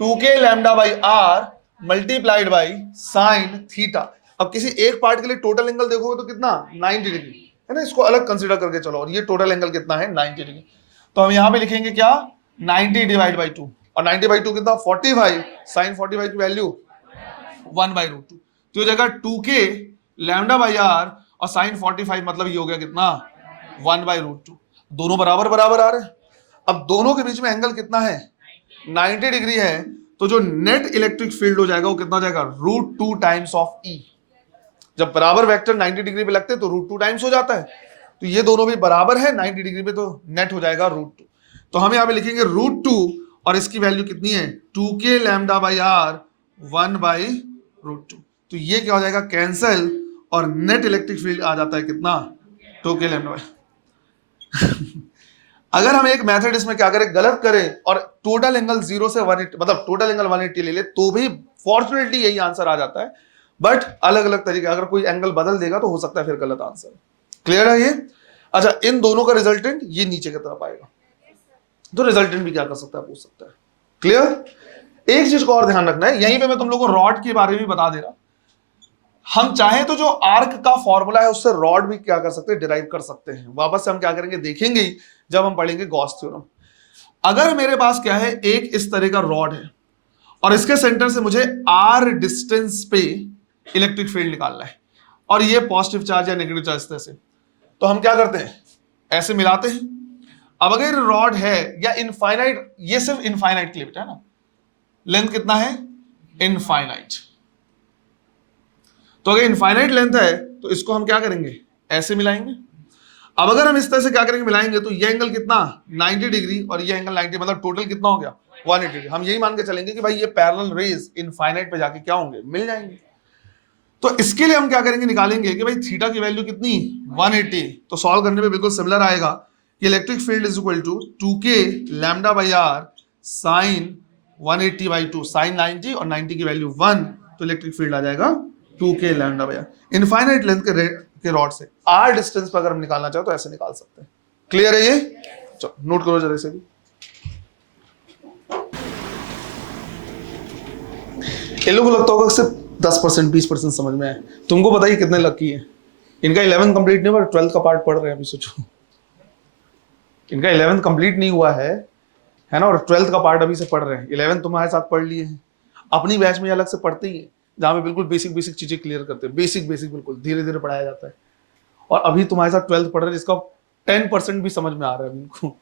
2k lambda by R multiplied by sine theta. अब किसी एक पार्ट के लिए टोटल एंगल देखोगे तो कितना, 90 डिग्री है ना, इसको अलग कंसीडर करके चलो, और ये टोटल एंगल कितना है, 90 डिग्री। तो हम यहां पे लिखेंगे क्या, 90 डिवाइड बाई 2, और 90 बाई 2 कितना, 45, साइन 45 की वैल्यू 1/√2, तो ये जगह 2k लैम्डा बाई आर और साइन 45 मतलब ये हो गया कितना, 1/√2। दोनों बराबर बराबर आ रहे हैं। अब दोनों के बीच में एंगल कितना है, 90 डिग्री है, तो जो नेट इलेक्ट्रिक फील्ड हो जाएगा वो कितना हो जाएगा, √2 टाइम्स ऑफ E। जब बराबर वेक्टर 90 डिग्री पे लगते हैं तो √2 टाइम्स हो जाता है, तो ये दोनों भी बराबर है 90 डिग्री पे, तो नेट हो जाएगा √2। तो हम यहां पे लिखेंगे √2 और इसकी वैल्यू कितनी है, 2k लैम्डा बाई आर 1/√2। तो ये क्या हो जाएगा, कैंसल, और नेट इलेक्ट्रिक फील्ड आ जाता है कितना, 2k लैम्डा बाई। अगर हम एक मेथड इसमें क्या करें, गलत करें और टोटल एंगल 0 से 180 मतलब टोटल एंगल 180 ले ले तो भी फॉर्चुनेटली यही आंसर आ जाता है, बट अलग अलग तरीके, अगर कोई एंगल बदल देगा तो हो सकता है फिर गलत आंसर। क्लियर है ये? अच्छा, इन दोनों का रिजल्टेंट ये नीचे की तरफ आएगा, तो रिजल्टेंट भी क्या कर सकता है, पूछ सकता है। क्लियर? एक चीज को और ध्यान रखना है, यहीं पे मैं तुम लोगों को रॉड के बारे में बता दे रहा, हम चाहे तो जो आर्क का फॉर्मूला है उससे रॉड भी क्या कर सकते हैं, डिराइव कर सकते हैं। वापस से हम क्या करेंगे, देखेंगे जब हम पढ़ेंगे गॉस थ्योरम। अगर मेरे पास क्या है, एक इस तरह का रॉड है और इसके सेंटर से मुझे r डिस्टेंस पे इलेक्ट्रिक फील्ड निकालना है, और ये पॉजिटिव चार्ज या नेगेटिव चार्ज इस तरह से, तो हम क्या करते हैं, ऐसे मिलाते हैं। अब अगर रॉड है या इनफाइनाइट, ये सिर्फ इनफाइनाइट के लिए बेटा है ना, लेंथ कितना है, इनफाइनाइट। तो अगर इनफाइनाइट लेंथ है तो इसको हम क्या करेंगे, ऐसे मिलाएंगे। अब अगर हम इस तरह से क्या करेंगे, मिलाएंगे, तो ये एंगल कितना, 90 डिग्री, और ये एंगल 90, मतलब टोटल कितना हो गया, 180 डिग्री। हम यही मान के चलेंगे कि भाई ये पैरेलल रेज इनफाइनाइट पे जाके क्या होंगे, मिल जाएंगे। तो इसके लिए हम क्या करेंगे, निकालेंगे कि भाई थीटा की वैल्यू कितनी, 180। तो सॉल्व करने में बिल्कुल सिमिलर आएगा कि electric field is equal to 2k lambda by R sine 180/2, sine 90 और 90 की वैल्यू 1, तो इलेक्ट्रिक फील्ड आ जाएगा 2k lambda by R. Infinite length के रॉड से r डिस्टेंस पर अगर हम निकालना चाहो तो ऐसे निकाल सकते हैं। क्लियर है ये? चलो नोट करो जरा से भी। इन लोगों को लगता होगा सिर्फ 10% 20% समझ में आए, तुमको बताइए कितने लकी है। इनका 11th कंप्लीट नहीं हुआ, 12th का पार्ट पढ़ रहे हैं अभी। सोचो इनका 11th कंप्लीट नहीं हुआ है ना, और 12th का पार्ट अभी से पढ़ रहे हैं। 11th तुम्हारे साथ पढ़ लिए हैं, अपनी बैच में अलग से पढ़ते ही है जहाँ पे बिल्कुल बेसिक बेसिक चीजें क्लियर करते हैं, बेसिक बिल्कुल धीरे धीरे पढ़ाया जाता है। और अभी तुम्हारे साथ 12th पढ़ रहे हैं जिसका 10% भी समझ में आ रहा है, इनको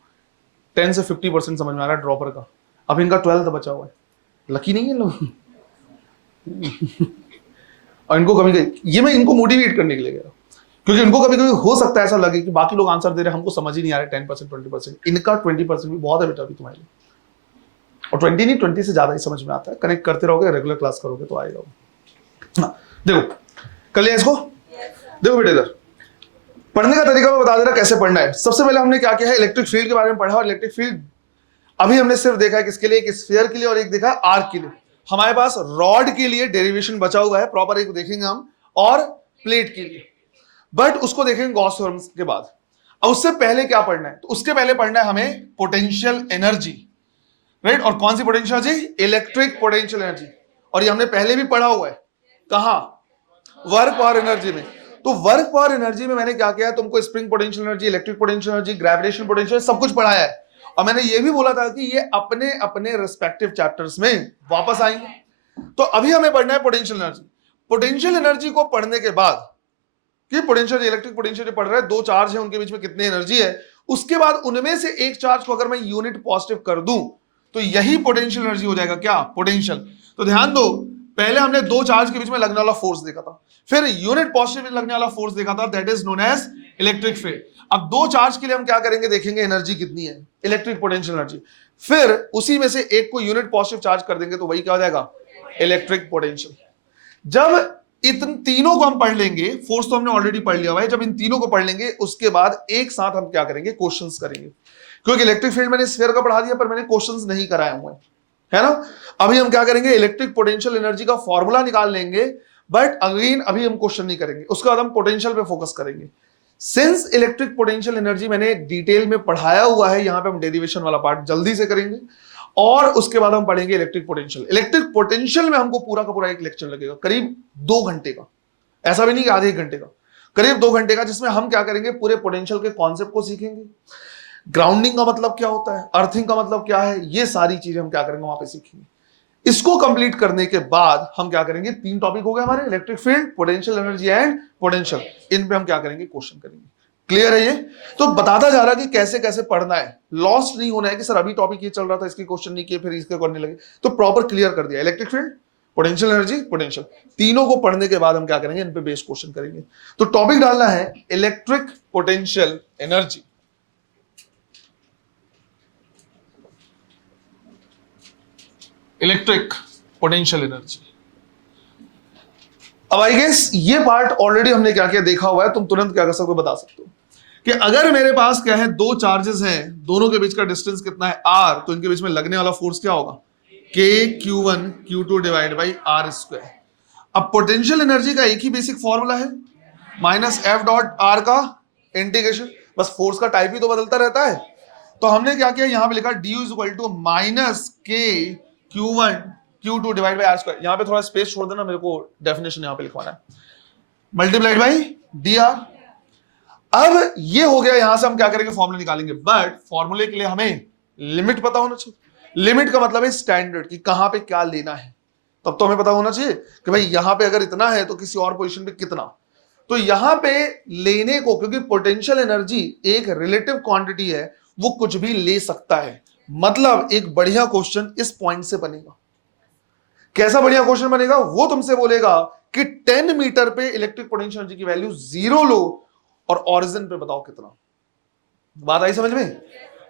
10 से 50% समझ में आ रहा है ड्रॉपर का। अब इनका 12th बचा हुआ है, लकी नहीं है लोग। और इनको कभी, ये मैं इनको मोटिवेट करने के लिए गया, क्योंकि इनको कभी कभी हो सकता है ऐसा लगे कि बाकी लोग आंसर दे रहे हैं, हमको समझ ही नहीं आ रहा है 10% 20%, इनका 20% भी बहुत है बेटा अभी तुम्हारे लिए। और 20 नहीं 20 से ज्यादा ही समझ में आता है, कनेक्ट करते रहोगे, रेगुलर क्लास करोगे तो आएगा वो। हाँ, देखो कर लिया इसको। देखो बेटे इधर पढ़ने का तरीका मैं बता दे रहा कैसे पढ़ना है। सबसे पहले हमने क्या किया है, इलेक्ट्रिक फील्ड के बारे में पढ़ा, और इलेक्ट्रिक फील्ड अभी हमने सिर्फ देखा है किसके लिए, एक स्फीयर के लिए और एक देखा है आर्क के लिए। हमारे पास रॉड के लिए डेरिवेशन बचा हुआ है, प्रॉपर एक देखेंगे हम, और प्लेट के लिए, बट उसको देखेंगे गॉस थ्योरम के बाद। अब उससे पहले क्या पढ़ना है, तो उसके पहले पढ़ना है हमें पोटेंशियल एनर्जी, राइट। और कौन सी potential energy, electric potential energy. और ये हमने पहले भी पढ़ा हुआ है, कहां, वर्क पावर एनर्जी में। तो वर्क पावर एनर्जी में मैंने क्या किया है, तुमको spring potential energy, electric potential energy, gravitation potential, सब कुछ पढ़ाया है। और मैंने ये भी बोला था कि ये अपने अपने रिस्पेक्टिव चैप्टर्स में वापस आएंगे। तो अभी हमें पढ़ना है पोटेंशियल एनर्जी। पोटेंशियल एनर्जी को पढ़ने के बाद कि पोटेंशियल इलेक्ट्रिक पोटेंशियल पढ़ रहा है, दो चार्ज है उनके बीच में कितनी एनर्जी है, उसके बाद उनमें से एक चार्ज को अगर मैं यूनिट पॉजिटिव कर दूं तो यही पोटेंशियल एनर्जी हो जाएगा क्या, पोटेंशियल। तो ध्यान दो, पहले हमने दो चार्ज के बीच में लगने वाला फोर्स देखा था, फिर यूनिट पॉजिटिव लगने वाला फोर्स देखा था, that is known as electric field. अब दो चार्ज के लिए हम क्या करेंगे, देखेंगे एनर्जी कितनी है, इलेक्ट्रिक पोटेंशियल एनर्जी, फिर उसी में से एक को यूनिट पॉजिटिव चार्ज कर देंगे तो वही क्या हो जाएगा, इलेक्ट्रिक पोटेंशियल। जब इन तीनों को हम पढ़ लेंगे, फोर्स तो हमने ऑलरेडी पढ़ लिया हुआ है, जब इन तीनों को पढ़ लेंगे उसके बाद एक साथ हम क्या करेंगे, क्वेश्चंस करेंगे। क्योंकि इलेक्ट्रिक फील्ड मैंने स्फीयर का पढ़ा दिया पर मैंने क्वेश्चंस नहीं कराए हुए हैं, है ना। अभी हम क्या करेंगे, इलेक्ट्रिक पोटेंशियल एनर्जी का फॉर्मूला निकाल लेंगे, बट अगेन अभी हम क्वेश्चन नहीं करेंगे, उसके बाद हम पोटेंशियल पे फोकस करेंगे। सिंस इलेक्ट्रिक पोटेंशियल एनर्जी मैंने डिटेल में पढ़ाया हुआ है, यहां पे हम डेरिवेशन वाला पार्ट जल्दी से करेंगे और उसके बाद हम पढ़ेंगे इलेक्ट्रिक पोटेंशियल। इलेक्ट्रिक पोटेंशियल में हमको पूरा का पूरा एक लेक्चर लगेगा, करीब 2 घंटे का, ऐसा भी नहीं कि आधे 1 घंटे का, करीब 2 घंटे का, जिसमें हम क्या करेंगे, पूरे पोटेंशियल के कॉन्सेप्ट को सीखेंगे। ग्राउंडिंग का मतलब क्या होता है, अर्थिंग का मतलब क्या है, ये सारी चीजें हम क्या करेंगे वहां पे सीखेंगे। इसको कंप्लीट करने के बाद हम क्या करेंगे, 3 टॉपिक हो गए हमारे, electric field, potential energy and potential, इन पे हम क्या करेंगे, क्वेश्चन करेंगे। क्लियर है ये? तो बताता जा रहा कि कैसे कैसे पढ़ना है, लॉस्ट नहीं होना है कि सर अभी टॉपिक ये चल रहा था, इसके क्वेश्चन नहीं किए फिर इसके करने लगे, तो प्रॉपर क्लियर कर दिया। Electric field, potential energy, potential, तीनों को पढ़ने के बाद हम क्या करेंगे, इन पे बेस्ड क्वेश्चन करेंगे। तो टॉपिक डालना है electric potential energy. Electric potential energy. अब आई गेस ये पार्ट ऑलरेडी हमने क्या क्या देखा हुआ है, तुम तुरंत क्या कर सकते हो, बता सकते हो कि अगर मेरे पास क्या है, 2 चार्जेस हैं, दोनों के बीच का डिस्टेंस कितना है r, तो इनके बीच में लगने वाला फोर्स क्या होगा, k q1 q2 divide by r square. अब पोटेंशियल एनर्जी का एक ही बेसिक फॉर्मूला है, माइनस f डॉट r का इंटीग्रेशन, बस फोर्स का टाइप ही तो बदलता रहता है। तो हमने क्या किया, यहां पे लिखा du is equal to minus k q1 q2 divide by r square. यहां पे थोड़ा स्पेस छोड़ देना, मेरे को डेफिनेशन यहां पे लिखवाना है, मल्टीप्लाइड बाई dr। अब ये हो गया, यहां से हम क्या करेंगे, फॉर्मूला निकालेंगे, बट फॉर्मूले के लिए हमें लिमिट पता होना चाहिए। लिमिट का मतलब है स्टैंडर्ड, कि कहां पे क्या लेना है, तब तो हमें पता होना चाहिए कि भाई यहां पे अगर इतना है तो किसी और पोजीशन पे कितना। तो यहां पे लेने को, क्योंकि पोटेंशियल एनर्जी एक रिलेटिव क्वांटिटी है, वो कुछ भी ले सकता है। मतलब एक बढ़िया क्वेश्चन इस पॉइंट से बनेगा। कैसा बढ़िया क्वेश्चन बनेगा, वो तुमसे बोलेगा कि 10 मीटर पे इलेक्ट्रिक पोटेंशियल एनर्जी की वैल्यू 0 लो और ऑरिजिन पे बताओ कितना। बात आई समझ में?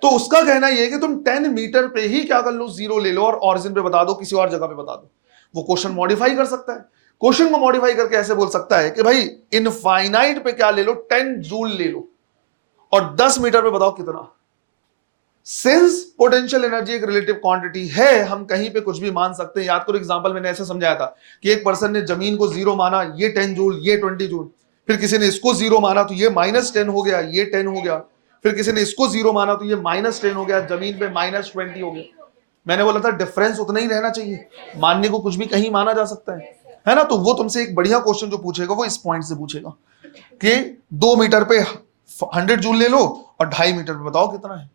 तो उसका कहना यह है कि तुम 10 मीटर पे ही क्या कर लो, 0 ले लो और ऑरिजिन पे बता दो, किसी और जगह पे बता दो। वो क्वेश्चन मॉडिफाई कर सकता है, क्वेश्चन को मॉडिफाई करके ऐसे बोल सकता है कि भाई इनफाइनाइट पे क्या ले लो, 10 जूल ले लो और 10 मीटर पे बताओ कितना। सिंस पोटेंशियल एनर्जी एक रिलेटिव क्वांटिटी है, हम कहीं पे कुछ भी मान सकते हैं। याद करो एग्जांपल मैंने ऐसे समझाया था कि एक पर्सन ने जमीन को 0 माना, ये 10 जूल, ये 20 जूल, फिर किसी ने इसको 0 माना तो ये -10 हो गया, ये 10 हो गया, फिर किसी ने इसको 0 माना तो ये -10 हो गया, जमीन पे -20 हो गया। मैंने बोला था डिफरेंस उतना ही रहना चाहिए, मानने को कुछ भी कहीं माना जा सकता है ना। तो वो तुमसे एक बढ़िया क्वेश्चन जो पूछेगा वो इस पॉइंट से पूछेगा कि 2 मीटर पे 100 जूल ले लो और 2.5 मीटर पे बताओ कितना है,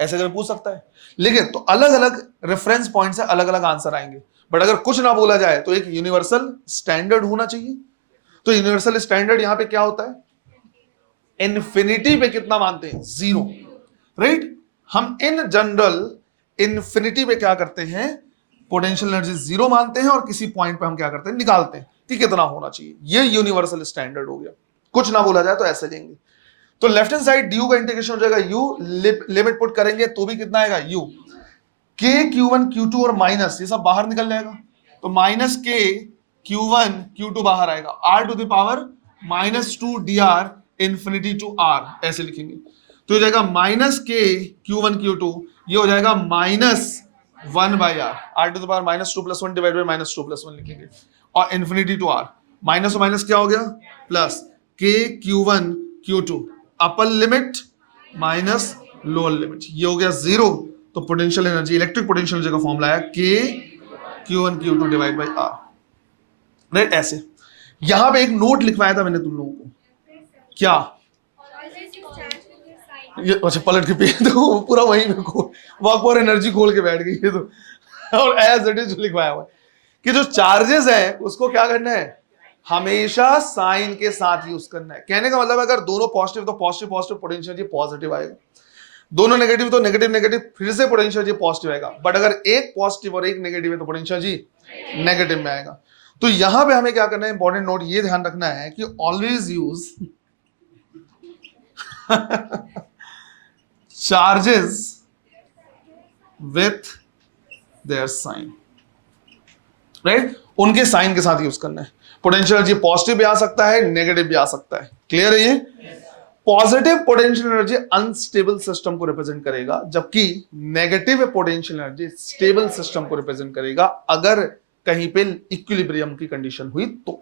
ऐसे अगर पूछ सकता है। लेकिन तो अलग अलग रेफरेंस पॉइंट से अलग अलग आंसर आएंगे, बट अगर कुछ ना बोला जाए तो एक यूनिवर्सल स्टैंडर्ड होना चाहिए। तो यूनिवर्सल स्टैंडर्ड यहां पे क्या होता है, इन्फिनिटी पे कितना मानते हैं, 0, राइट। हम इन जनरल इन्फिनिटी पे क्या करते हैं, पोटेंशियल एनर्जी 0 मानते हैं और किसी पॉइंट पे हम क्या करते हैं, निकालते हैं कि कितना होना चाहिए। ये यूनिवर्सल स्टैंडर्ड हो गया, कुछ ना बोला जाए तो ऐसे लेंगे। तो लेफ्ट हैंड साइड ड्यू का इंटीग्रेशन हो जाएगा u, लिमिट पुट करेंगे तो भी कितना आएगा u, k q1 q2 और माइनस ये सब बाहर निकल जाएगा, तो माइनस k q1 q2 बाहर आएगा, r to the power -2 dr infinity to r, ऐसे लिखेंगे। तो हो जाएगा माइनस k q1 q2, ये हो जाएगा -1 by r to the power -2 + 1 divide by -2 + 1 लिखेंगे, और इंफिनिटी टू r, माइनस और माइनस क्या हो गया, plus k q1 q2 upper limit minus lower limit, ये हो गया 0। तो potential energy, electric potential energy का फॉर्मूला है k q1 q2 divide by r, right. ऐसे यहां पे एक नोट लिखवाया था मैंने तुम लोगों को, क्या ये, अच्छा पलट के पे तो पूरा वहीं में वहां पर एनर्जी खोल के बैठ गई है तो, और एज इट इज लिखवाया हुआ है कि जो चार्जेस है उसको क्या करना है, हमेशा साइन के साथ यूज करना है। कहने का मतलब अगर दोनों पॉजिटिव तो पॉजिटिव पॉजिटिव पोटेंशियल पॉजिटिव आएगा, दोनों नेगेटिव तो नेगेटिव नेगेटिव फिर से पोटेंशियल पॉजिटिव आएगा, बट अगर एक पॉजिटिव और एक नेगेटिव है तो पोटेंशियल नेगेटिव में आएगा। तो यहां पे हमें क्या करना है, इंपॉर्टेंट नोट ये ध्यान रखना है कि always use charges with their sign, right, उनके साइन के साथ यूज करना है। पोटेंशियल एनर्जी पॉजिटिव भी आ सकता है, नेगेटिव भी आ सकता है। क्लियर है ये? Positive potential energy unstable system को रिप्रेजेंट करेगा, जबकि negative potential energy stable system को रिप्रेजेंट करेगा अगर कहीं पे इक्विलिब्रियम की कंडीशन हुई तो।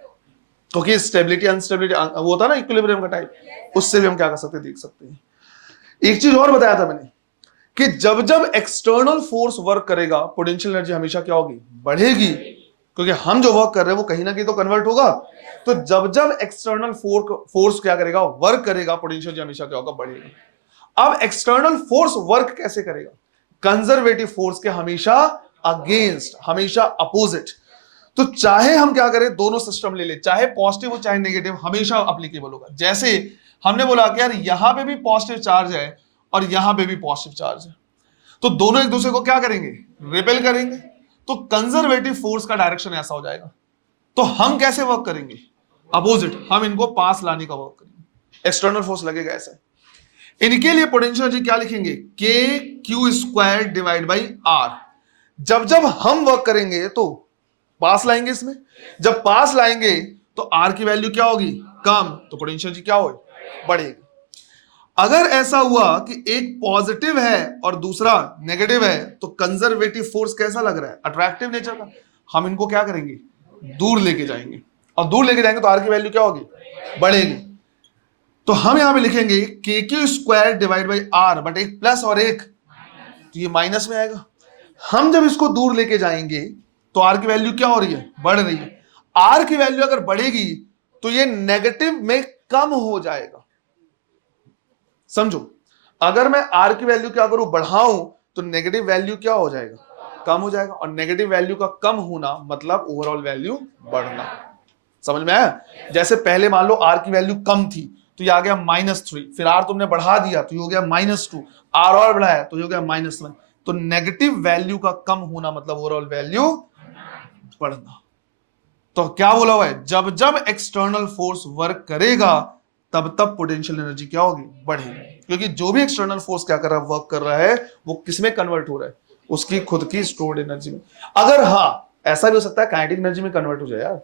क्योंकि स्टेबिलिटी अनस्टेबिलिटी वो होता ना इक्विलिब्रियम का टाइप, उससे भी हम क्या कर सकते हैं, देख सकते हैं। एक चीज और बताया था मैंने कि जब जब एक्सटर्नल फोर्स वर्क करेगा पोटेंशियल एनर्जी हमेशा क्या होगी, बढ़ेगी, क्योंकि हम जो वर्क कर रहे हैं वो कहीं ना कहीं तो कन्वर्ट होगा। तो जब जब एक्सटर्नल फोर्स क्या करेगा, वर्क करेगा, पोटेंशियल एनर्जी हमेशा क्या होगा, बढ़ेगा। अब एक्सटर्नल फोर्स वर्क कैसे करेगा, कंजर्वेटिव फोर्स के हमेशा अगेंस्ट, हमेशा अपोजिट। तो चाहे हम क्या करें, दोनों सिस्टम ले ले, चाहे पॉजिटिव हो चाहे नेगेटिव, हमेशा अप्लीकेबल होगा। जैसे हमने बोला कि यार यहां पे भी पॉजिटिव चार्ज है और यहां पे भी पॉजिटिव चार्ज है, तो दोनों एक दूसरे को क्या करेंगे, रिपेल करेंगे। तो कंजर्वेटिव फोर्स का डायरेक्शन ऐसा हो जाएगा। तो हम कैसे वर्क करेंगे, अपोजिट, हम इनको पास लाने का वर्क करेंगे। एक्सटर्नल फोर्स लगेगा ऐसा। इनके लिए पोटेंशियल एनर्जी क्या लिखेंगे, के q square divide by r. जब जब हम वर्क करेंगे तो पास लाएंगे इसमें, जब पास लाएंगे तो आर की वैल्यू क्या होगी, कम, तो पोटेंशियल एनर्जी क्या होगी, बढ़ेगी। अगर ऐसा हुआ कि एक पॉजिटिव है और दूसरा नेगेटिव है, तो कंजर्वेटिव फोर्स कैसा लग रहा है, अट्रैक्टिव नेचर का, हम इनको क्या करेंगे, दूर लेके जाएंगे, और दूर लेके जाएंगे तो आर की वैल्यू क्या होगी, बढ़ेगी। तो हम यहां पे लिखेंगे के q square divide by r, but एक प्लस और एक, तो ये माइनस में आएगा। हम जब इसको दूर लेके जाएंगे तो आर की वैल्यू क्या हो रही है, बढ़ रही है। आर की वैल्यू अगर बढ़ेगी तो ये नेगेटिव में कम हो जाएगा। समझो, अगर मैं आर की वैल्यू क्या करूं, बढ़ाऊं, तो नेगेटिव वैल्यू क्या हो जाएगा, कम हो जाएगा। और नेगेटिव वैल्यू का कम होना मतलब ओवरऑल वैल्यू बढ़ना। समझ में आया? जैसे पहले मान लो आर की वैल्यू कम थी तो ये आ गया -3, फिर आर तुमने बढ़ा दिया तो ये हो गया -2, आर और बढ़ाया तो ये हो गया -1। तो नेगेटिव वैल्यू का कम होना मतलब ओवरऑल वैल्यू बढ़ना। तो क्या बोला हुआ है, जब जब एक्सटर्नल फोर्स वर्क करेगा तब तब पोटेंशियल एनर्जी क्या होगी, बढ़ेगी। क्योंकि जो भी एक्सटर्नल फोर्स क्या कर रहा है, वर्क कर रहा है, वो किसमें कन्वर्ट हो रहा है, उसकी खुद की स्टोर्ड एनर्जी में। अगर हाँ, ऐसा भी हो सकता है काइनेटिक एनर्जी में कन्वर्ट हो जाए यार,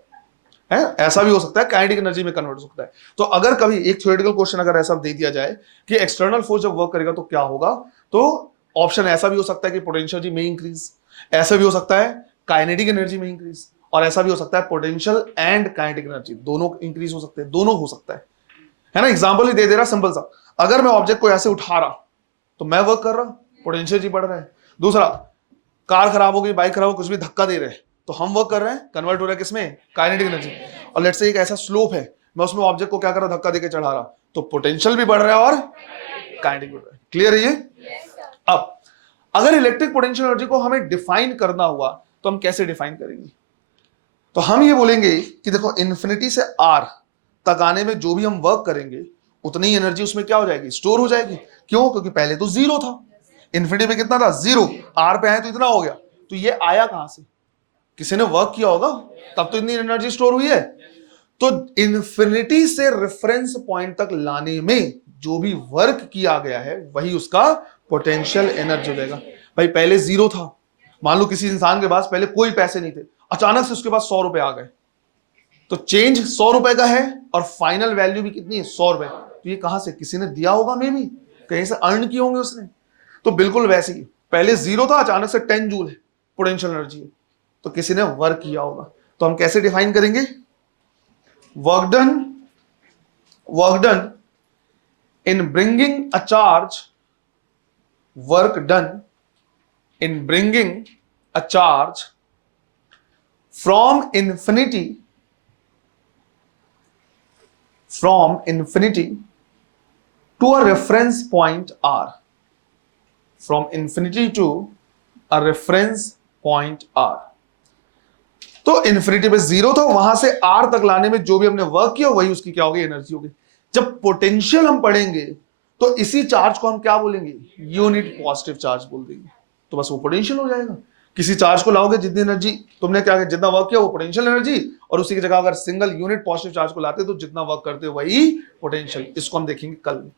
है, ऐसा भी हो सकता है काइनेटिक एनर्जी में कन्वर्ट हो सकता है। तो अगर कभी एक थ्योरेटिकल क्वेश्चन अगर ऐसा दे दिया जाए कि एक्सटर्नल फोर्स जब वर्क करेगा तो क्या होगा, तो ऑप्शन ऐसा भी हो सकता है कि पोटेंशियल एनर्जी में इंक्रीज, ऐसा भी हो सकता है काइनेटिक एनर्जी में इंक्रीज, और ऐसा भी हो सकता है पोटेंशियल एंड काइनेटिक एनर्जी दोनों इंक्रीज हो सकते हैं, दोनों हो सकता है ना। एग्जांपल ही दे दे रहा सिंपल सा, अगर मैं ऑब्जेक्ट को ऐसे उठा रहा तो मैं वर्क कर रहा, पोटेंशियल एनर्जी बढ़ रहा है। दूसरा, कार खराब हो गई, बाइक खराब हो, कुछ भी धक्का दे रहे हैं तो हम वर्क कर रहे हैं, कन्वर्ट हो रहा है किसमें, काइनेटिक एनर्जी। और लेट्स से एक ऐसा स्लोप है, मैं उसमें ऑब्जेक्ट को क्या कर रहा, धक्का देके चढ़ा रहा, तो पोटेंशियल भी बढ़ रहा है और काइनेटिक बढ़ रहा है। क्लियर है ये? अब अगर इलेक्ट्रिक पोटेंशियल एनर्जी को हमें डिफाइन करना हुआ तो हम कैसे डिफाइन करेंगे, तो हम ये बोलेंगे कि देखो इन्फिनिटी से आर तक आने में जो भी हम वर्क करेंगे उतनी ही एनर्जी उसमें क्या हो जाएगी, स्टोर हो जाएगी। क्यों? क्योंकि पहले तो जीरो था, इन्फिनिटी पे कितना था, जीरो, आर पे आए तो इतना हो गया। तो ये आया कहां से, किसी ने वर्क किया होगा तब तो इतनी एनर्जी स्टोर हुई है। तो इन्फिनिटी से रेफरेंस पॉइंट तक लाने में जो भी वर्क किया गया है वही उसका पोटेंशियल एनर्जी हो जाएगा। भाई पहले जीरो था, मान लो किसी इंसान के पास पहले कोई पैसे नहीं थे, अचानक से उसके पास 100 रुपए आ गए, तो चेंज 100 रुपए का है और फाइनल वैल्यू भी कितनी है, 100 रुपए। तो ये कहां से, किसी ने दिया होगा, मे भी कहीं से अर्न किए होंगे उसने। तो बिल्कुल वैसे ही पहले जीरो था, अचानक से 10 जूल है पोटेंशियल एनर्जी, तो किसी ने वर्क किया होगा। तो हम कैसे डिफाइन करेंगे, work done in bringing a charge, work done in bringing a charge from infinity to a reference point R, from infinity to a reference point R। तो इन्फिनिटी पे जीरो था, वहां से आर तक लाने में जो भी हमने वर्क किया वही उसकी क्या होगी, एनर्जी होगी। जब पोटेंशियल हम पढ़ेंगे तो इसी चार्ज को हम क्या बोलेंगे, यूनिट पॉजिटिव चार्ज बोल देंगे, तो बस वो पोटेंशियल हो जाएगा। किसी चार्ज को लाओगे, जितनी एनर्जी तुमने क्या जितना वर्क किया वो पोटेंशियल एनर्जी, और उसी की जगह अगर सिंगल यूनिट पॉजिटिव चार्ज को लाते तो जितना वर्क करते वही पोटेंशियल। इसको हम देखेंगे कल।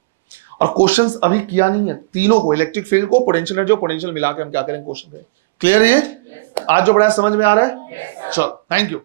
और क्वेश्चंस अभी किया नहीं है, तीनों को, इलेक्ट्रिक फील्ड को, पोटेंशियल एनर्जी और पोटेंशियल मिला के हम क्या करेंगे, क्वेश्चन करेंगे। क्लियर है ये? आज जो पढ़ाया समझ में आ रहा है? चलो, थैंक यू।